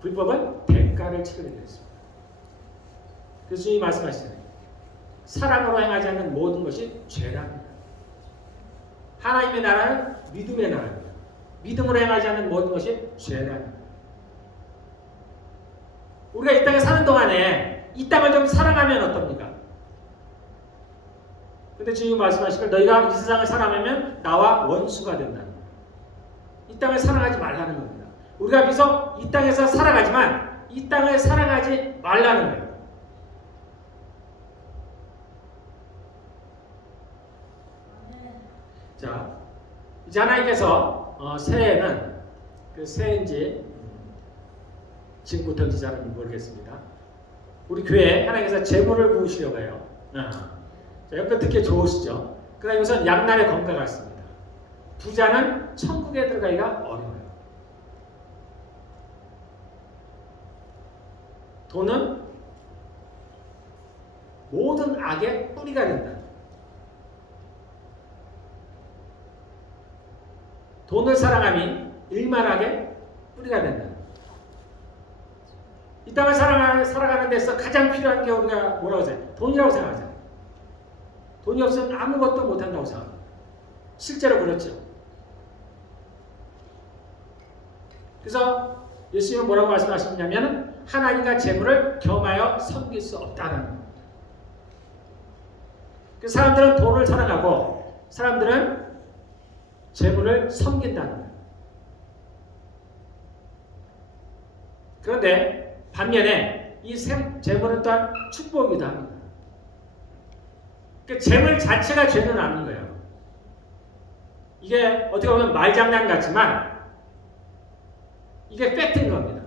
불법은 대가를 치르게 되었습니다. 그래서 주님이 말씀하시잖아요. 사랑으로 행하지 않는 모든 것이 죄랍니다. 하나님의 나라는 믿음의 나라입니다. 믿음으로 행하지 않는 모든 것이 죄랍니다. 우리가 이 땅에 사는 동안에 이 땅을 좀 사랑하면 어떻습니까? 근데 주님이 말씀하시길 너희가 이 세상을 사랑하면 나와 원수가 된다는 거예요. 이 땅을 사랑하지 말라는 겁니다. 우리가 비록 이 땅에서 살아가지만 이 땅을 사랑하지 말라는 거예요. 자, 이제 하나님께서 새해에는 그 새해인지 지금부터인지 잘은 모르겠습니다. 우리 교회에 하나님께서 재물을 부으시려고 해요. 자, 옆에 듣기 좋으시죠? 그다음에 우선 양날의 검과 같습니다. 부자는 천국에 들어가기가 어려워요. 돈은 모든 악의 뿌리가 된다. 돈을 사랑함이 일만하게 뿌리가 된다. 이 땅을 살아가는 데서 가장 필요한 게 우리가 뭐라고 생각해요? 돈이라고 생각하잖아요. 돈이 없으면 아무것도 못한다고 생각합니다. 실제로 그렇죠. 그래서 예수님은 뭐라고 말씀하시냐면 하나님과 재물을 겸하여 섬길 수 없다는 거예요. 그래서 사람들은 돈을 사랑하고 사람들은 재물을 섬긴다는 거예요. 그런데 반면에 이 재물은 또한 축복이기도 합니다. 그 재물 자체가 죄는 아닌 거예요. 이게 어떻게 보면 말장난 같지만 이게 팩트인 겁니다.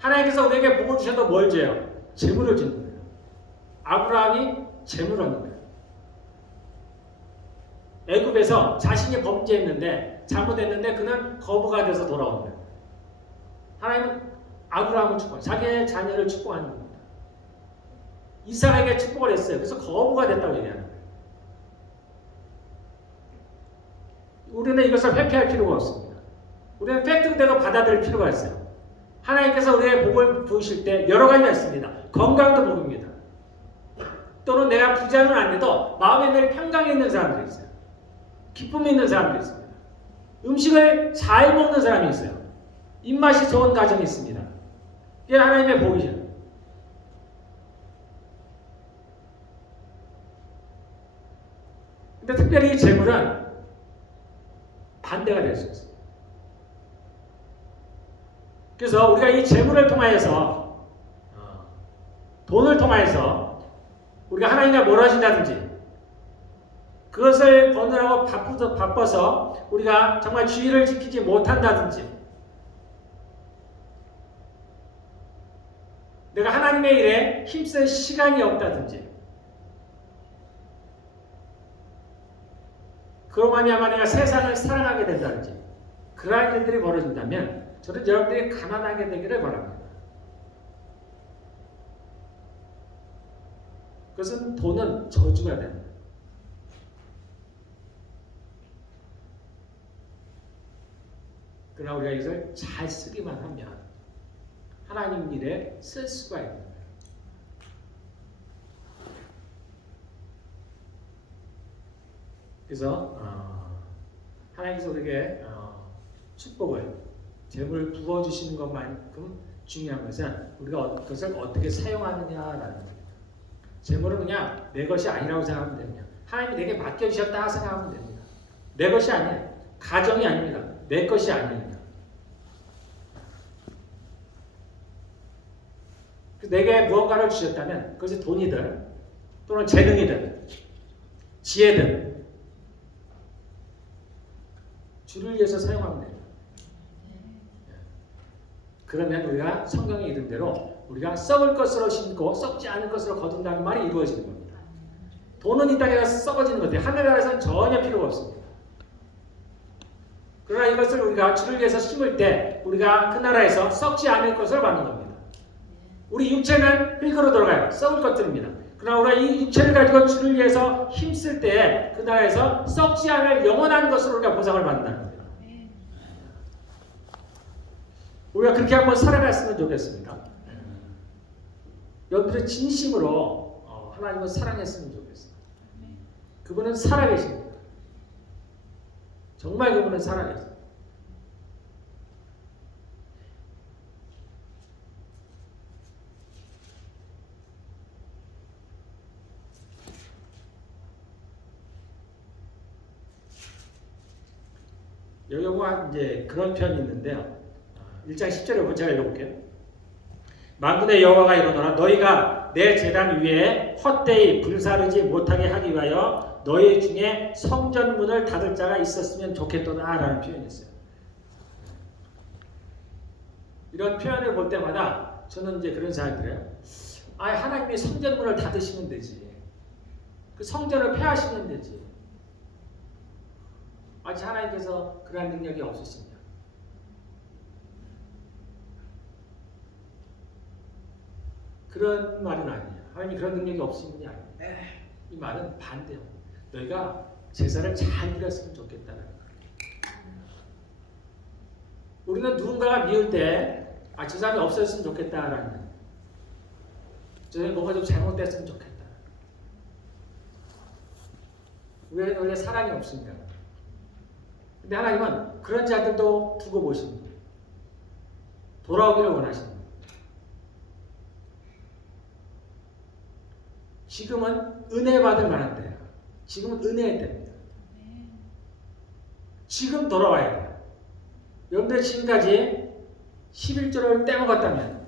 하나님께서 우리에게 복을 주셔도 뭘 줘요? 재물을 주는 거예요. 아브라함이 재물을 얻는 거예요. 애굽에서 자신이 범죄했는데 잘못했는데 그는 거부가 돼서 돌아온 거예요. 하나님은 아브라함을 축복, 자기의 자녀를 축복하는 겁니다. 이삭에게 축복을 했어요. 그래서 거부가 됐다고 얘기하는 거예요. 우리는 이것을 회피할 필요가 없습니다. 우리는 팩트 그대로 받아들일 필요가 있어요. 하나님께서 우리의 복을 부으실 때 여러 가지가 있습니다. 건강도 복입니다. 또는 내가 부자는 안 돼도 마음에 늘 평강이 있는 사람들이 있어요. 기쁨이 있는 사람들이 있습니다. 음식을 잘 먹는 사람이 있어요. 입맛이 좋은 가정이 있습니다. 이게 하나님의 복이죠. 근데 특별히 이 재물은 반대가 될 수 있어요. 그래서 우리가 이 재물을 통하여서 돈을 통하여서 우리가 하나님과 멀어진다든지 그것을 버느라고 바빠서 우리가 정말 주의를 지키지 못한다든지 내가 하나님의 일에 힘쓸 시간이 없다든지 그로 말미암아 내가 세상을 사랑하게 된다든지 그러한 일들이 벌어진다면 저는 여러분들이 가난하게 되기를 바랍니다. 그것은 돈은 저주가 됩니다. 그러나 우리가 이것을 잘 쓰기만 하면 하나님 일에 쓸 수가 있는 거예요. 그래서 하나님께서 우리에게 축복을 재물을 부어주시는 것만큼 중요한 것은 우리가 그것을 어떻게 사용하느냐라는 겁니다. 재물은 그냥 내 것이 아니라고 생각하면 됩니다. 하나님이 내게 맡겨주셨다 생각하면 됩니다. 내 것이 아니에요. 가정이 아닙니다. 내 것이 아닙니다. 내게 무언가를 주셨다면 그것이 돈이든 또는 재능이든 지혜든 주를 위해서 사용하면 돼요. 그러면 우리가 성경에 이른 대로 우리가 썩을 것으로 심고 썩지 않을 것으로 거둔다는 말이 이루어지는 겁니다. 돈은 이 땅에서 썩어지는 것들 하늘나라에서는 전혀 필요가 없습니다. 그러나 이것을 우리가 주를 위해서 심을 때 우리가 그 나라에서 썩지 않을 것을 받는 겁니다. 우리 육체는 흙으로 돌아가요. 썩을 것들입니다. 그러나 우리가 이 육체를 가지고 주를 위해서 힘쓸 때 그 나라에서 썩지 않을 영원한 것으로 우리가 보상을 받는다는 겁니다. 우리가 그렇게 한번 살아갔으면 좋겠습니다. 여러분들이 진심으로 하나님을 사랑했으면 좋겠어요. 그분은 살아계십니다. 정말 그분은 살아계세요. 여기 보면 이제 그런 편이 있는데요. 1장 10절에 보면 제가 읽어볼게요. 만군의 여호와가 이르노라 너희가 내 제단 위에 헛되이 불사르지 못하게 하기 위하여 너희 중에 성전문을 닫을 자가 있었으면 좋겠도다 라는 표현이 있어요. 이런 표현을 볼 때마다 저는 이제 그런 생각이 들어요. 하나님이 성전문을 닫으시면 되지. 그 성전을 폐하시면 되지. 아직 하나님께서 그러한 능력이 없으시냐? 그런 말은 아니에요. 하나님이 그런 능력이 없으신 분이 아니에요. 이 말은 반대요. 너희가 제사를 잘 드렸으면 좋겠다는 거예요. 우리는 누군가가 미울 때 저 사람이 없어졌으면 좋겠다라는 거예요. 저 사람이 뭔가 좀 잘못됐으면 좋겠다. 우리는 원래 사랑이 없습니다. 근데 하나님은 그런 자들도 두고 보십니다. 돌아오기를 원하십니다. 지금은 은혜 받을 만한 때예요. 지금은 은혜의 때입니다. 지금 돌아와야 돼요. 여러분들 지금까지 11조를 떼먹었다면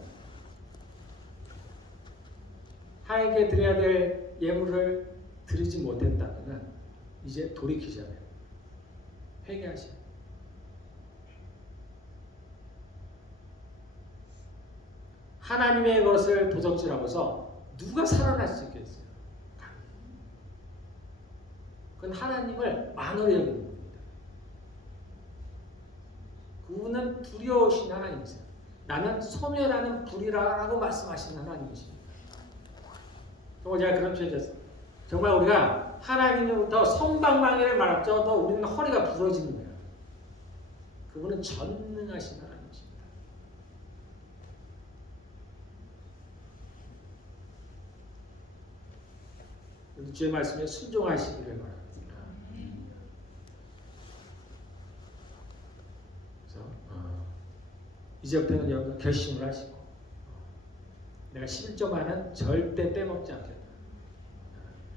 하나님께 드려야 될 예물을 드리지 못했다면 이제 돌이키셔야 돼요. 회개하시오. 하나님의 것을 도적질하고서 누가 살아날 수 있겠어요? 그건 하나님을 만으로 여기는 겁니다. 그분은 두려우신 하나님이세요. 나는 소멸하는 불이라고 말씀하시는 하나님이십니다. 정말 제가 그런 표현이었어요. 정말 우리가 하나님으로부터 선방망이를 말합쳐도 우리는 허리가 부러지는 거예요. 그분은 전능하신 하나님이십니다. 우리 주의 말씀에 순종하시기를 바랍니다. 그래서 이제부터는 여러분 결심을 하시고 내가 11조만은 절대 빼먹지 않겠다.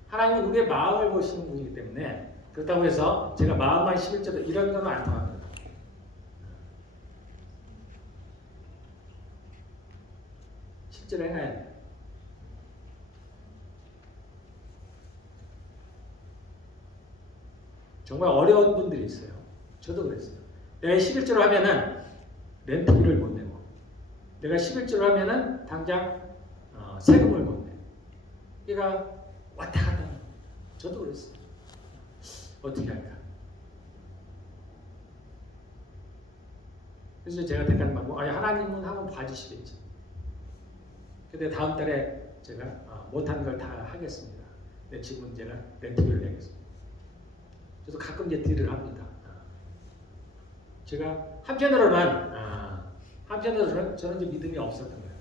하나님은 우리의 마음을 보시는 분이기 때문에 그렇다고 해서 제가 마음만 11조도 이런 거는 안 통합니다. 실제로 행해야 돼요. 정말 어려운 분들이 있어요. 저도 그랬어요. 내가 11조를 하면은 렌트비를 못 내고 내가 11조를 하면은 당장 세금을 못 내. 얘가 왔다 갔다 하는 겁니다. 저도 그랬어요. 어떻게 할까? 그래서 제가 택한 방법, 하나님은 한번 봐주시겠죠. 근데 다음 달에 제가 못한 걸 다 하겠습니다. 근데 지금은 제가 렌트비를 내겠습니다. 저도 가끔 이제 딜을 합니다. 제가 한편으로는 저는 이제 믿음이 없었던 거예요.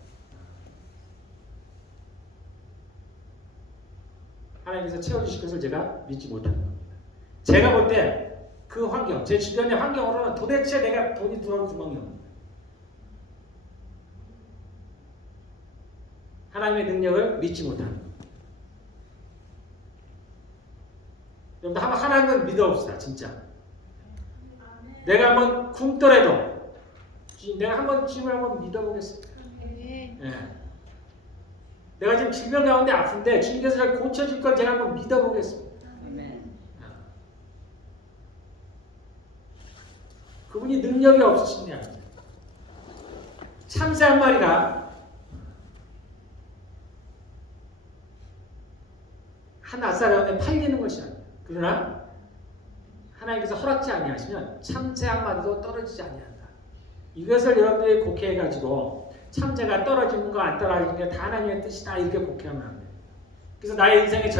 하나님께서 채워주실 것을 제가 믿지 못하는 겁니다. 제가 볼 때 그 환경, 제 주변의 환경으로는 도대체 내가 돈이 들어올 구멍이 없는 거예요. 하나님의 능력을 믿지 못하는 겁니다. 여러분 한번 하나님을 믿어봅시다. 진짜. 내가 한번 굶더라도 내가 한번 주님을 한번 믿어보겠습니다. 네. 내가 지금 질병 가운데 아픈데 주님께서 저를 고쳐줄 걸 제가 한번 믿어보겠습니다. 그분이 능력이 없으신 게 아니에요. 참새 한 마리가 한 아사라운에 팔리는 것이 아니에요. 그러나 하나님께서 허락지 아니하시면 참새 한 마리도 떨어지지 아니한다. 이것을 여러분들이 곡해해가지고 참새가 떨어지는 거 안 떨어지는 게 다 하나님의 뜻이다 이렇게 곡해하면 안 돼요. 그래서 나의 인생의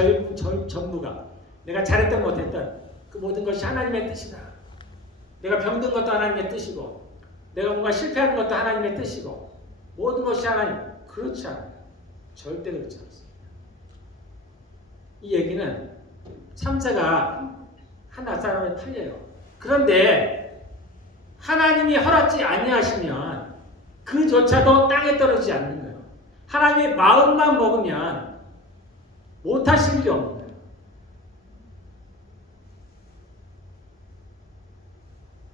전부가 내가 잘했던 못했던 그 모든 것이 하나님의 뜻이다. 내가 병든 것도 하나님의 뜻이고 내가 뭔가 실패하는 것도 하나님의 뜻이고 모든 것이 하나님. 그렇지 않아요. 절대 그렇지 않습니다. 이 얘기는 참새가 한 아사람에 팔려요. 그런데 하나님이 허락지 아니하시면 그조차도 땅에 떨어지지 않는 거예요. 하나님의 마음만 먹으면 못하실 일이 없는 거예요.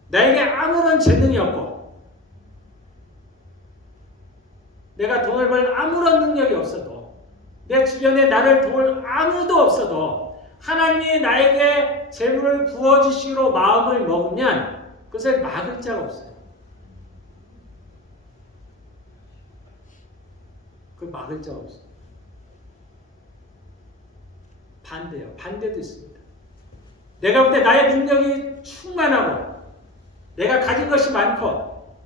나에게 아무런 재능이 없고 내가 돈을 벌 아무런 능력이 없어도 내 주변에 나를 도울 아무도 없어도 하나님이 나에게 재물을 부어주시기로 마음을 먹으면 그것을 막을 자가 없어요. 그걸 막을 자가 없어요. 반대요. 반대도 있습니다. 내가 볼 때 나의 능력이 충만하고 내가 가진 것이 많고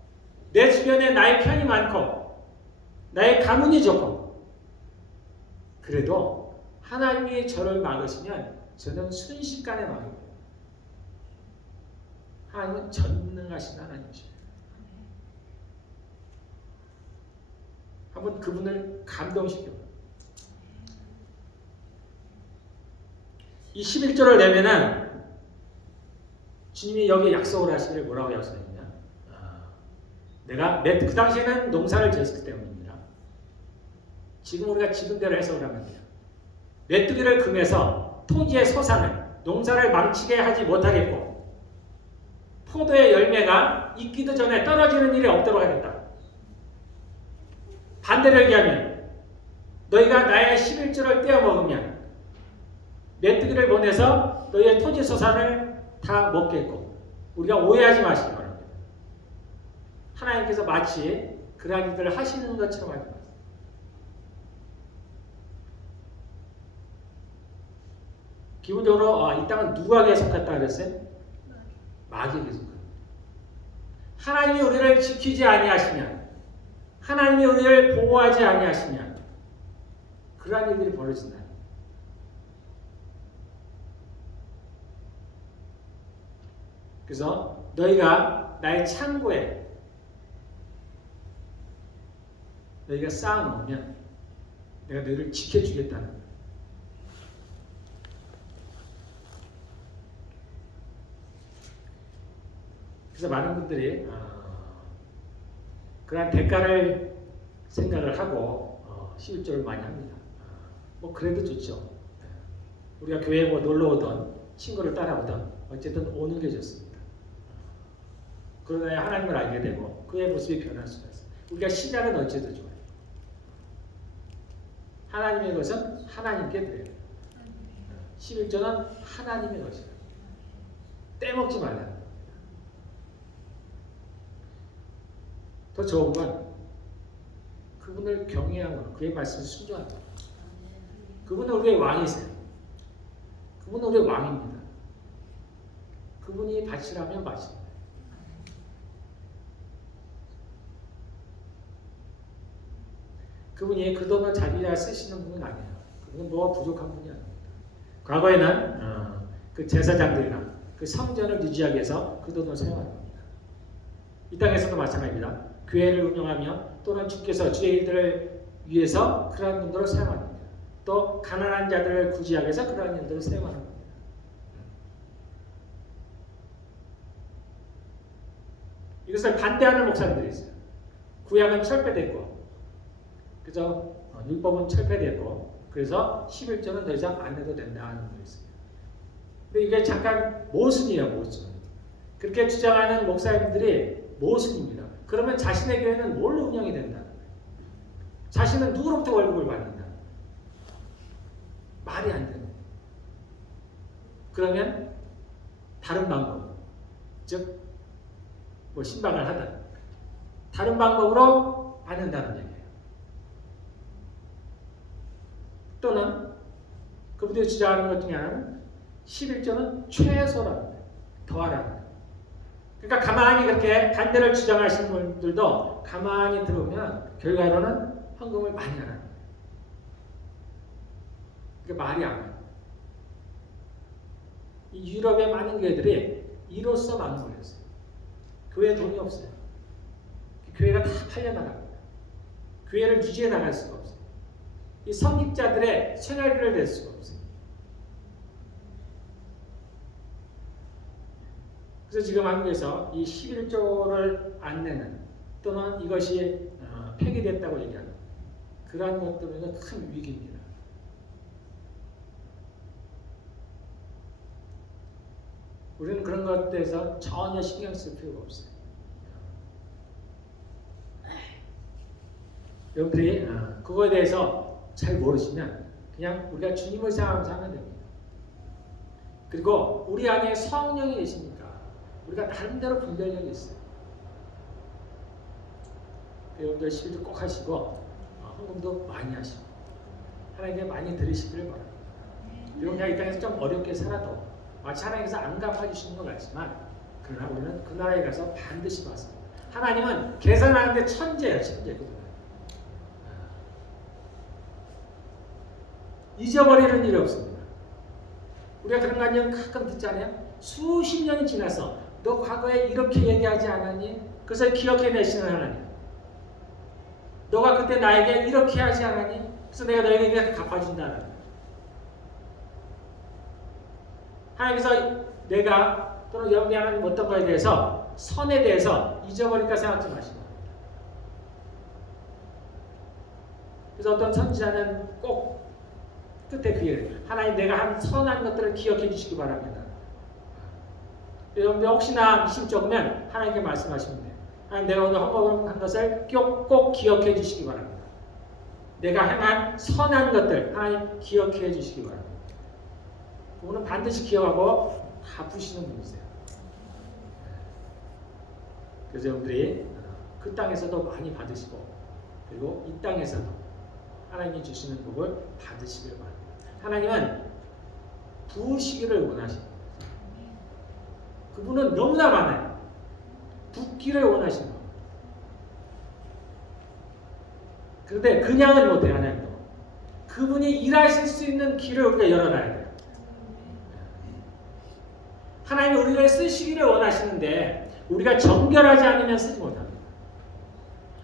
내 주변에 나의 편이 많고 나의 가문이 좋고 그래도 하나님이 저를 막으시면 저는 순식간에 막입니다. 하나님은 전능하신 하나님이십니다. 한번 그분을 감동시켜봐요. 이 11조를 내면은 주님이 여기 약속을 하시기를 뭐라고 약속했냐? 내가 그 당시에는 농사를 지었기 때문입니다. 지금 우리가 지금대로 해석을 하면 돼요. 메뚜기를 금해서 토지의 소산을 농사를 망치게 하지 못하겠고 포도의 열매가 익기도 전에 떨어지는 일이 없도록 하겠다. 반대로 얘기하면 너희가 나의 11조를 떼어먹으면 메뚜기를 보내서 너희의 토지 소산을 다 먹겠고 우리가 오해하지 마시기 바랍니다. 하나님께서 마치 그러한 일들을 하시는 것처럼 하지 마세요. 기본적으로 이 땅은 누구에게 속했다 그랬어요? 마귀에게 속합니다. 하나님이 우리를 지키지 아니하시면, 하나님이 우리를 보호하지 아니하시면 그러한 일들이 벌어진다. 그래서 너희가 나의 창고에 너희가 쌓아놓으면 내가 너희를 지켜주겠다는 거예요. 그래서 많은 분들이 그러한 대가를 생각을 하고 11조를 많이 합니다. 뭐 그래도 좋죠. 우리가 교회에 뭐 놀러 오던 친구를 따라오던 어쨌든 오는 게 좋습니다. 그러다 하나님을 알게 되고 그의 모습이 변할 수가 있어요. 우리가 시작은 어째도 좋아요. 하나님의 것은 하나님께 드려요. 11조는 하나님의 것이에요. 떼먹지 말라는 겁니다. 더 좋은 건 그분을 경외함으로 그의 말씀을 순종하는 거예요. 그분은 우리의 왕이세요. 그분은 우리의 왕입니다. 그분이 바치라면 바칩니다. 그분이 그 돈을 자기가 쓰시는 분은 아니에요. 그분은 뭐가 부족한 분이 아닙니다. 과거에는 그 제사장들이나 그 성전을 유지하기 위해서 그 돈을 사용하는 겁니다. 이 땅에서도 마찬가지입니다. 교회를 운영하며 또는 주께서 주의 일들을 위해서 그러한 돈들을 사용하는 겁니다. 또 가난한 자들을 구제하기 위해서 그러한 일들을 사용하는 겁니다. 이것을 반대하는 목사님들이 있어요. 구약은 철폐됐고 그래서 율법은 철폐됐고 그래서 11조는 더 이상 안 해도 된다 하는 분이 있습니다. 근데 이게 잠깐 모순이에요. 모순. 그렇게 주장하는 목사님들이 모순입니다. 그러면 자신의 교회는 뭘로 운영이 된다? 자신은 누구로부터 월급을 받는다? 말이 안 되는 거예요. 그러면 다른 방법, 즉 뭐 신방을 하든 다른 방법으로 받는다는 얘기예요. 또는 그분들이 주장하는 것 중에 하나는 11조는 최소라는 거예요. 더하라는 거예요. 그러니까 가만히 그렇게 반대를 주장하시는 분들도 가만히 들어오면 결과로는 헌금을 많이 하는 거예요. 그게 말이 안 와요. 이 유럽의 많은 교회들이 이로써 망설였어요. 교회에 돈이 없어요. 교회가 다 팔려나갑니다. 교회를 유지해 나갈 수가 없어요. 이 성직자들의 생활비를 낼 수가 없어요. 그래서 지금 한국에서 이 11조를 안 내는 또는 이것이 폐기됐다고 얘기하는 그러한 것 때문에 큰 위기입니다. 우리는 그런 것에 대해서 전혀 신경 쓸 필요가 없어요. 여러분들이 그거에 대해서 잘 모르시면 그냥 우리가 주님을 생각하면서 하면 됩니다. 그리고 우리 안에 성령이 계시니까 우리가 나름대로 분별력이 있어요. 여러분들 11조 꼭 하시고 헌금도 많이 하시고 하나님께 많이 드리시기를 바랍니다. 그리고 그냥 이 땅에서 좀 어렵게 살아도 마치 하나님께서 안 갚아주시는 것 같지만 그러나 우리는 그 나라에 가서 반드시 받습니다. 하나님은 계산하는데 천재예요. 천재. 잊어버리는 일이 없습니다. 우리가 그런 관념 가끔 듣잖아요. 수십 년이 지나서 너 과거에 이렇게 얘기하지 않았니? 그래서 기억해내시는 하나님. 너가 그때 나에게 이렇게 하지 않았니? 그래서 내가 너에게 이렇게 갚아준다는 하나님께서 내가 또는 여러분이 하는 어떤 거에 대해서 선에 대해서 잊어버릴까 생각하지 마시고 그래서 어떤 선지자는 꼭 끝에 그 얘기를 하나님 내가 한 선한 것들을 기억해 주시기 바랍니다. 여러분들 혹시나 미심 적으면 하나님께 말씀하시면 돼요. 하나님 내가 오늘 헌금한 것을 꼭 기억해 주시기 바랍니다. 내가 행한 선한 것들 하나님 기억해 주시기 바랍니다. 그분은 반드시 기억하고 갚으시는 분이세요. 그래서 여러분들이 그 땅에서도 많이 받으시고 그리고 이 땅에서도 하나님이 주시는 복을 받으시길 바랍니다. 하나님은 부으시기를 원하십니다. 그분은 너무나 많아요. 붓기를 원하시는 겁니다. 그런데 그냥은 못해요. 하나님도. 그분이 일하실 수 있는 길을 우리가 열어놔야 돼요. 하나님이 우리를 쓰시기를 원하시는데 우리가 정결하지 않으면 쓰지 못합니다.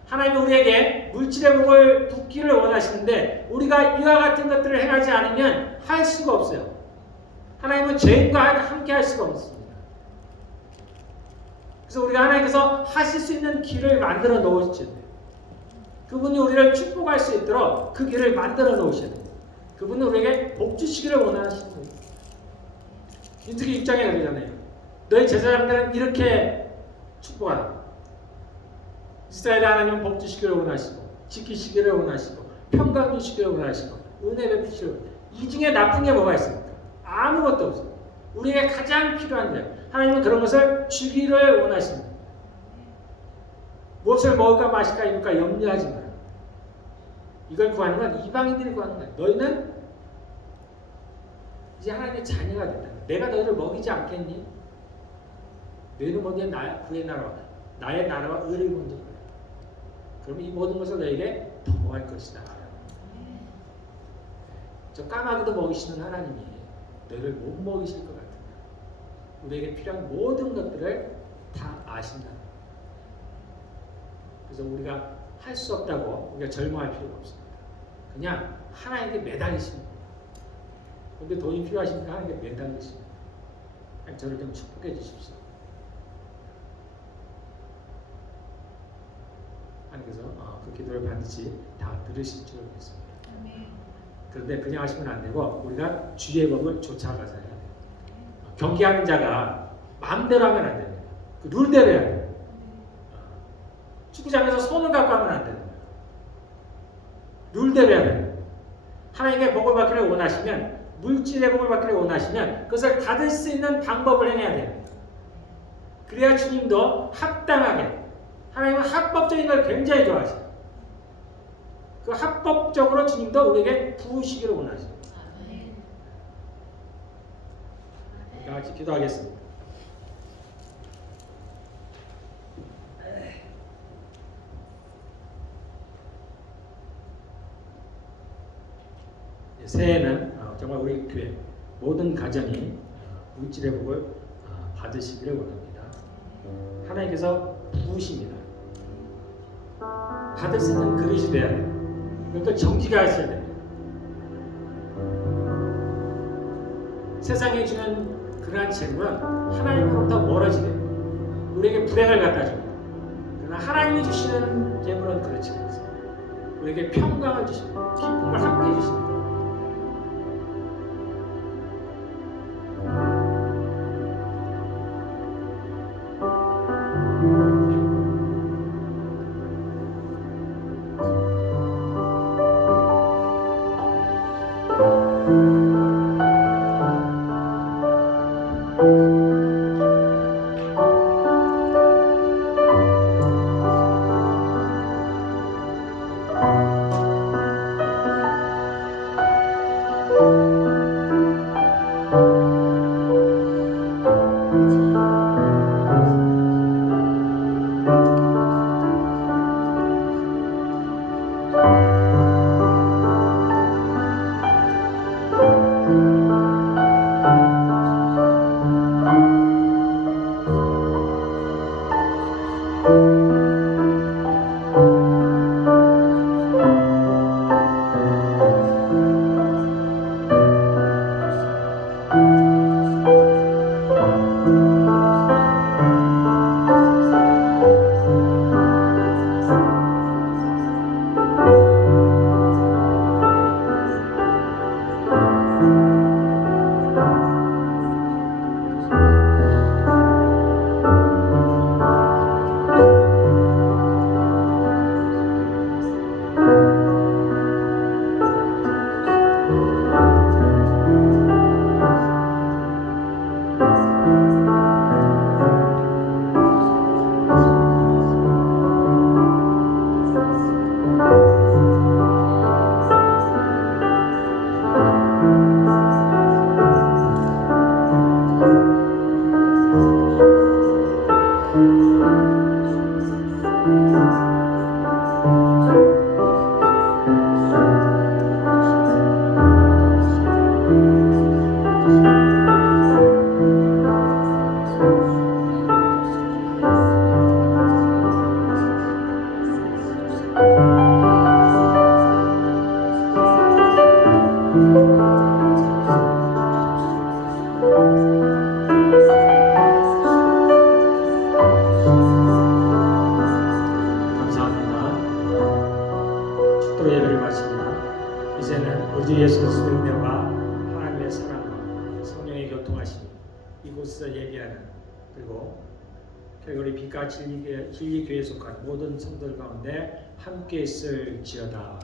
하나님이 우리에게 물질의 복을 붓기를 원하시는데 우리가 이와 같은 것들을 행하지 않으면 할 수가 없어요. 하나님은 죄인과 함께 할 수가 없습니다. 그래서 우리가 하나님께서 하실 수 있는 길을 만들어 놓으셔야 돼요. 그분이 우리를 축복할 수 있도록 그 길을 만들어 놓으셔야 돼요. 그분은 우리에게 복 주시기를 원하시는 거예요. 민수기 6장에 그러잖아요. 너희 제사장들은 이렇게 축복하라. 이스라엘 하나님은 복 주시기를 원하시고 지키시기를 원하시고 평강 주시기를 원하시고 은혜 베푸시기를 원하시고 이 중에 나쁜 게 뭐가 있습니까? 아무것도 없어요. 우리에게 가장 필요한 데 하나님은 그런 것을 주기를 원하십니다. 무엇을 먹을까 마실까 입을까 염려하지 마라. 이걸 구하는 건 이방인들이 구하는 거야. 너희는 이제 하나님의 자녀가 된다. 내가 너희를 먹이지 않겠니? 너희는 먼저 그의 나라와 나의 나라와 의를 먼저 구해. 그러면 이 모든 것을 너에게 더할 것이다. 저 까마귀도 먹이시는 하나님이 너희를 못 먹이실 것 같은데 우리에게 필요한 모든 것들을 다 아신다. 그래서 우리가 할 수 없다고 우리가 절망할 필요가 없습니다. 그냥 하나님께 매달리십니다. 근데 돈이 필요하십니까? 하나님께 매달리십니다. 저를 좀 축복해 주십시오. 하나님께서 그 기도를 반드시 다 들으실 줄 믿습니다. 그런데 그냥 하시면 안 되고 우리가 주의 법을 쫓아가서 해야 돼요. 경기하는 자가 마음대로 하면 안 됩니다. 그 룰대로 해야 돼요. 축구장에서 손을 갖고 하면 안 됩니다. 룰대로 해야 돼요. 하나님께 복을 받기를 원하시면 물질의 복을 받기를 원하시면 그것을 받을 수 있는 방법을 행해야 돼요. 그래야 주님도 합당하게 하나님은 합법적인 걸 굉장히 좋아하셔요. 그 합법적으로 주님도 우리에게 부으시기를 원하십니다. 다 같이 기도하겠습니다. 새해에는 정말 우리 교회 모든 가정이 물질의 복을 받으시기를 원합니다. 하나님께서 부으십니다. 받을 수 있는 그릇이 돼야 돼요. 그러니까 정직하게 하셔야 됩니다. 세상에 주는 그러한 재물은 하나님으로부터 멀어지게 우리에게 불행을 갖다 줍니다. 그러나 하나님이 주시는 재물은 그렇지 않습니다. 우리에게 평강을 주십니다. 기쁨을 함께 주십니다. 모습으로서 예비하는 그리고 calvary 빛과 진리교회에 속한 모든 성도들 가운데 함께 있을지어다.